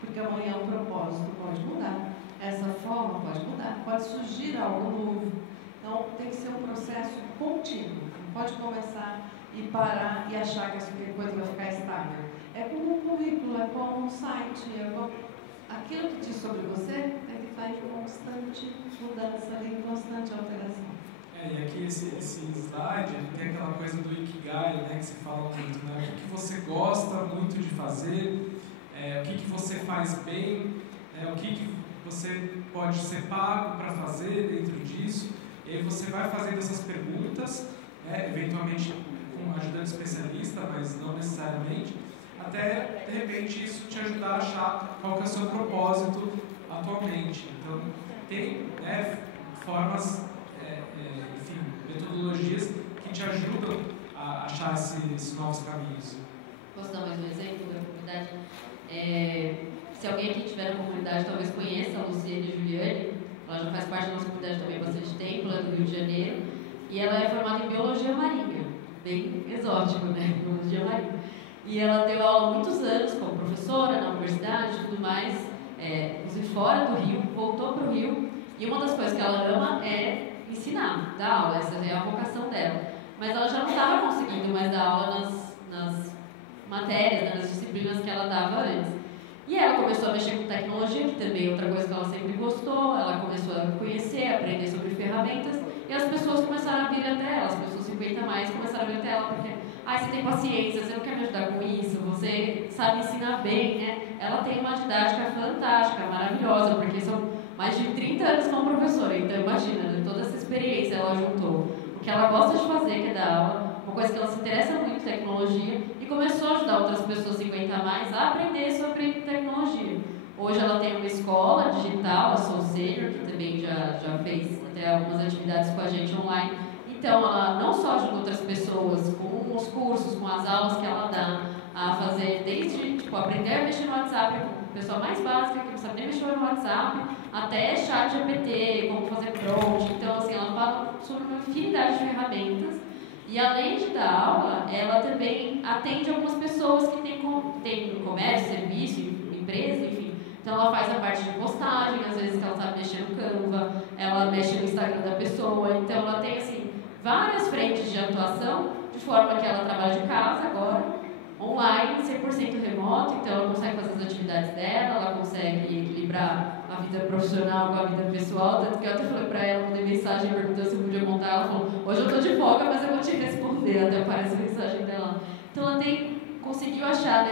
Porque amanhã o propósito pode mudar, essa forma pode mudar, pode surgir algo novo. Então, tem que ser um processo contínuo. Não pode começar e parar e achar que essa coisa vai ficar estável. É como um currículo, é como um site, é como... Aquilo que diz sobre você tem que estar em constante mudança, em constante alteração. E aqui esse slide tem aquela coisa do Ikigai, né, que se fala muito, né? O que você gosta muito de fazer, o que você faz bem, o que você pode ser pago para fazer dentro disso. E aí você vai fazendo essas perguntas, eventualmente com a ajuda de especialista, mas não necessariamente, até de repente isso te ajudar a achar qual que é o seu propósito atualmente. Então, tem formas, enfim, metodologias que te ajudam a achar esses novos caminhos. Posso dar mais um exemplo da comunidade? Se alguém aqui estiver na comunidade, talvez conheça a Luciane Juliane. Ela já faz parte da nossa comunidade também há bastante tempo, ela é do Rio de Janeiro. E ela é formada em Biologia Marinha. Bem exótico, né? Biologia Marinha. E ela deu aula há muitos anos como professora na universidade e tudo mais, inclusive fora do Rio, voltou para o Rio. E uma das coisas que ela ama é ensinar, dar aula, essa é a vocação dela. Mas ela já não estava conseguindo mais dar aula nas matérias, nas disciplinas que ela dava antes. E ela começou a mexer com tecnologia, que também é outra coisa que ela sempre gostou. Ela começou a conhecer, a aprender sobre ferramentas, e as pessoas começaram a vir até ela, as pessoas 50 mais começaram a vir até ela, porque você tem paciência, você não quer me ajudar com isso, você sabe ensinar bem, né? Ela tem uma didática fantástica, maravilhosa, porque são mais de 30 anos como professora, então imagina, né? Toda essa experiência ela juntou. O que ela gosta de fazer, que é dar aula, uma coisa que ela se interessa muito em tecnologia, e começou a ajudar outras pessoas 50 a mais a aprender sobre tecnologia. Hoje ela tem uma escola digital, a Soul Senior, que também já fez até algumas atividades com a gente online. Então, ela não só ajuda outras pessoas com os cursos, com as aulas que ela dá, a fazer desde aprender a mexer no WhatsApp, com a pessoa mais básica, que não sabe nem mexer no WhatsApp, até chat GPT, como fazer prompt. Então, assim, ela fala sobre uma infinidade de ferramentas. E, além de dar aula, ela também atende algumas pessoas que têm comércio, serviço, empresa, enfim. Então, ela faz a parte de postagem, às vezes que ela sabe mexer no Canva, ela mexe no Instagram da pessoa. Então, ela tem, assim, várias frentes de atuação, de forma que ela trabalha de casa agora, online, 100% remoto, então ela consegue fazer as atividades dela, ela consegue equilibrar a vida profissional com a vida pessoal, tanto que eu até falei pra ela, mandei mensagem perguntando se eu podia montar, ela falou, hoje eu tô de folga, mas eu vou te responder, até aparece a mensagem dela. Então ela conseguiu achar,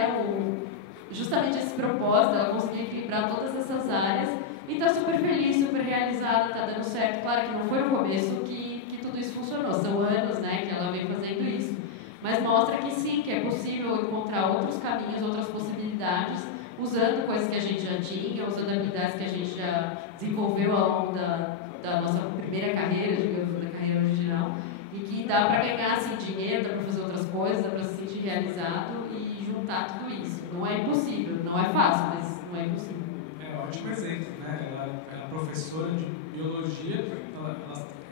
justamente esse propósito, ela conseguiu equilibrar todas essas áreas, e tá super feliz, super realizada, tá dando certo. Claro que não foi no começo que tudo isso funcionou, são anos, né, que ela vem fazendo isso. Mas mostra que sim, que é possível encontrar outros caminhos, outras possibilidades usando coisas que a gente já tinha, usando habilidades que a gente já desenvolveu ao longo da nossa primeira carreira, digamos, da carreira original, e que dá para ganhar assim, dinheiro, dá para fazer outras coisas, dá para se sentir realizado e juntar tudo isso. Não é impossível, não é fácil, mas não é impossível. É um ótimo exemplo, né? Ela é professora de biologia, ela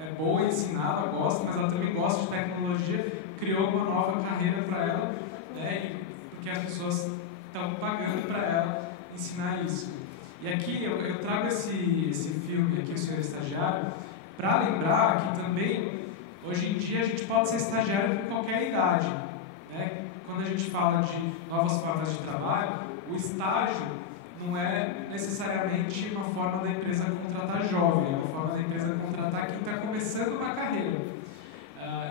é boa em ensinar, ela gosta, mas ela também gosta de tecnologia, criou uma nova carreira para ela, né? Porque as pessoas estão pagando para ela ensinar isso. E aqui eu trago esse filme aqui, O Senhor Estagiário, para lembrar que também, hoje em dia, a gente pode ser estagiário com qualquer idade, né? Quando a gente fala de novas formas de trabalho, o estágio não é necessariamente uma forma da empresa contratar jovem, é uma forma da empresa contratar quem está começando uma carreira.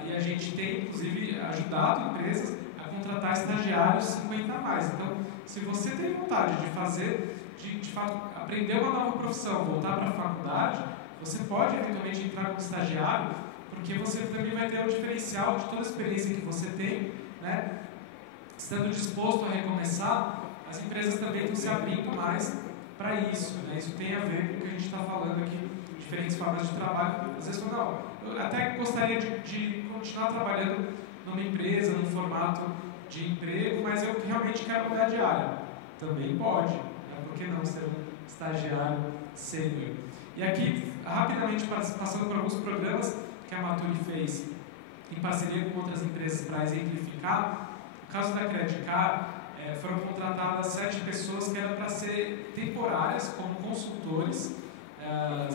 E a gente tem, inclusive, ajudado empresas a contratar estagiários 50 a mais. Então, se você tem vontade de fazer, de fato, aprender uma nova profissão, voltar para a faculdade, você pode eventualmente entrar como estagiário, porque você também vai ter o diferencial de toda a experiência que você tem, né? Estando disposto a recomeçar, as empresas também estão se abrindo mais para isso, né? Isso tem a ver com o que a gente está falando aqui, diferentes formas de trabalho. Às vezes, não, eu até gostaria de continuar trabalhando numa empresa, num formato de emprego, mas eu realmente quero mudar de área. Também pode, né? Por que não ser um estagiário sênior? E aqui, rapidamente, passando por alguns programas que a Maturi fez em parceria com outras empresas para exemplificar. No caso da Credicar, foram contratadas 7 pessoas que eram para ser temporárias, como consultores,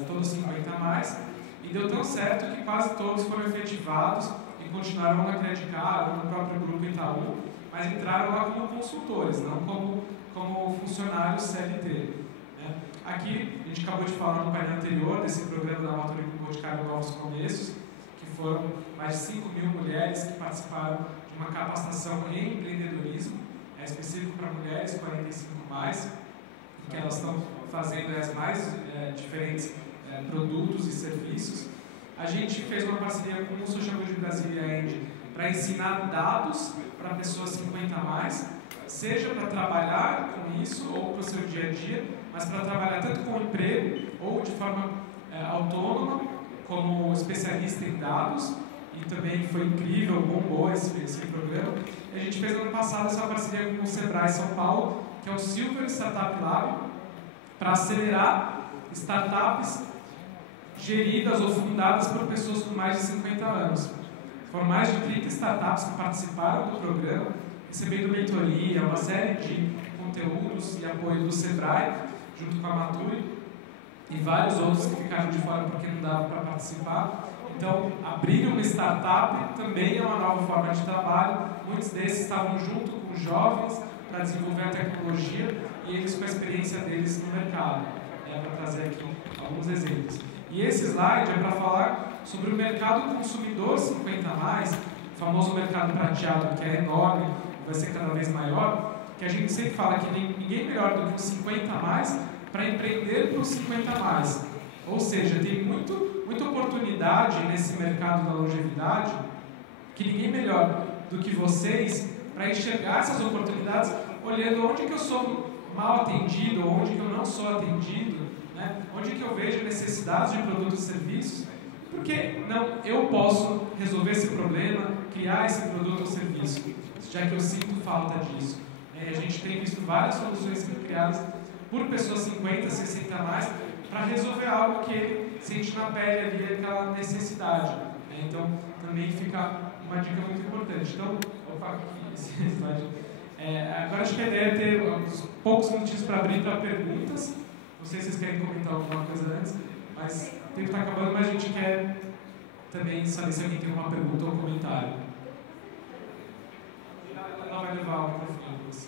todos 50 a mais, e deu tão certo que quase todos foram efetivados e continuaram na Credicar ou no próprio Grupo Itaú, mas entraram lá como consultores, não como funcionários CLT. Né? Aqui, a gente acabou de falar no painel anterior desse programa da Maturi com Boticário Novos Começos, que foram mais de 5.000 mulheres que participaram de uma capacitação em empreendedorismo, específico para mulheres 45+, que elas estão fazendo as mais diferentes produtos e serviços. A gente fez uma parceria com o Social Good Brasil e a End para ensinar dados para pessoas 50+, seja para trabalhar com isso ou para o seu dia a dia, mas para trabalhar tanto com emprego ou de forma autônoma, como especialista em dados, e também foi incrível, bombou esse programa. E a gente fez ano passado essa parceria com o Sebrae São Paulo, que é o Silver Startup Lab, para acelerar startups geridas ou fundadas por pessoas com mais de 50 anos. Foram mais de 30 startups que participaram do programa, recebendo mentoria, uma série de conteúdos e apoio do Sebrae, junto com a Maturi, e vários outros que ficaram de fora porque não dava para participar. Então, abrir uma startup também é uma nova forma de trabalho. Muitos desses estavam junto com jovens para desenvolver a tecnologia e eles com a experiência deles no mercado. Para trazer aqui alguns exemplos. E esse slide é para falar sobre o mercado consumidor 50+, o famoso mercado prateado, que é enorme, vai ser cada vez maior, que a gente sempre fala que ninguém melhor do que os 50+, para empreender para os 50+. Ou seja, tem muita oportunidade nesse mercado da longevidade, que ninguém melhor do que vocês para enxergar essas oportunidades, olhando onde que eu sou mal atendido, onde que eu não sou atendido, né? Onde que eu vejo necessidades de produtos e serviços, porque não, eu posso resolver esse problema, criar esse produto ou serviço, já que eu sinto falta disso. A gente tem visto várias soluções sendo criadas por pessoas 50, 60+, para resolver algo que ele sente na pele ali, aquela necessidade. Então, também fica uma dica muito importante. Então, opa, esse slide. Agora acho que a ideia é ter uns poucos minutinhos para abrir para perguntas. Não sei se vocês querem comentar alguma coisa antes, mas o tempo está acabando, mas a gente quer também saber se alguém tem uma pergunta ou um comentário. Ela vai levar o microfone para você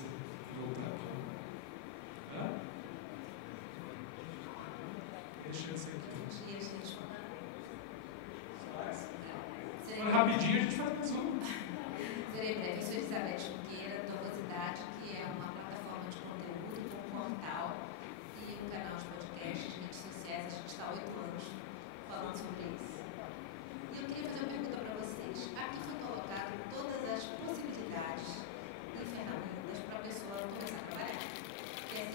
voltar aqui. Tá? Deixa eu ser aqui. Se for rapidinho, a gente faz mais um. Serei breve. Eu sou Elizabeth Junqueira, do Velocidade, que é uma plataforma de conteúdo, um portal e um canal de podcast, de redes sociais. A gente está há 8 anos falando sobre isso. E eu queria fazer uma pergunta para vocês. Aqui foi colocado todas as possibilidades e ferramentas para a pessoa começar a trabalhar. Que é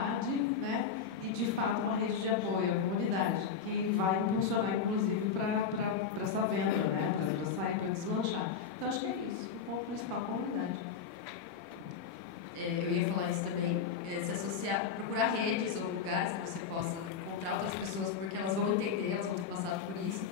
cidade, né? E, de fato, uma rede de apoio à comunidade, que vai impulsionar, inclusive, para essa venda, né? Para sair, para deslanchar. Então, acho que é isso. O ponto principal, a comunidade. Eu ia falar isso também. Se associar, procurar redes ou lugares que você possa encontrar outras pessoas, porque elas vão entender, elas vão ter passado por isso.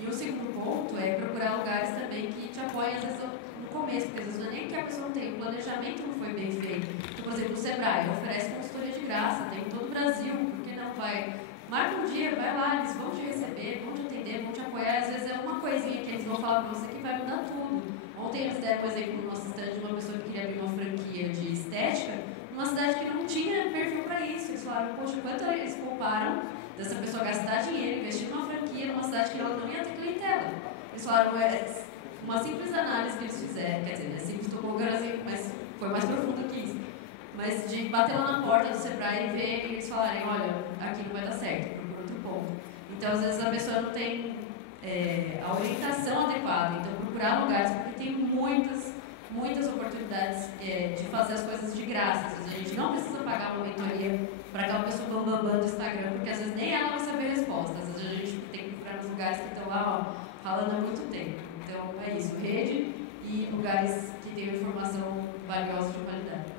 E o segundo ponto é procurar lugares também que te apoiem, às vezes, no começo, porque às vezes não é nem que a pessoa não tem, o planejamento não foi bem feito. Então, por exemplo, o Sebrae oferece consultoria de graça, tem em todo o Brasil, por que não vai? Marca um dia, vai lá, eles vão te receber, vão te atender, vão te apoiar. Às vezes é uma coisinha que eles vão falar para você que vai mudar tudo. Ontem eles deram um exemplo no nosso stand de uma pessoa que queria abrir uma franquia de estética numa cidade que não tinha perfil para isso. Eles falaram, poxa, quanto eles pouparam dessa pessoa gastar dinheiro, investir numa franquia numa cidade que ela não ia ter clientela. Eles falaram, uma simples análise que eles fizeram, quer dizer, né, simples topografia, mas foi mais profundo que isso. Mas de bater lá na porta do Sebrae e ver e eles falarem, olha, aqui não vai dar certo, procura outro ponto. Então, às vezes, a pessoa não tem a orientação adequada. Então, procurar lugares, porque tem muitas oportunidades de fazer as coisas de graça. Às vezes, a gente não precisa pagar uma mentoria para aquela pessoa bambambam do Instagram, porque às vezes nem ela vai saber a resposta. Às vezes, a gente tem que procurar nos lugares que estão lá, ó, ralando há muito tempo. Então, é isso, rede e lugares que tenham informação valiosa de qualidade.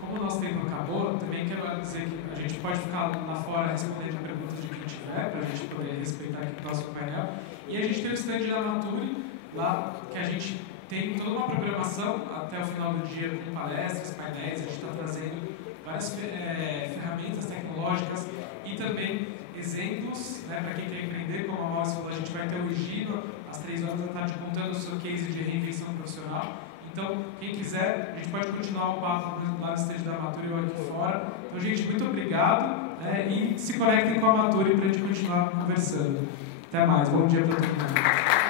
Como o nosso tempo acabou, também quero dizer que a gente pode ficar lá fora respondendo perguntas de quem tiver, para a gente poder respeitar aqui o próximo painel. E a gente tem o stand da Nature, lá que a gente tem toda uma programação até o final do dia com palestras, painéis, a gente está trazendo várias ferramentas tecnológicas e também exemplos, né, para quem quer empreender, como a Maurício falou, a gente vai ter o Gino às 3 horas da tarde contando o seu case de reinvenção profissional. Então, quem quiser, a gente pode continuar o papo lá no stand da Nature ou aqui fora. Então, gente, muito obrigado, e se conectem com a Nature para a gente continuar conversando. Até mais, bom dia para todo mundo.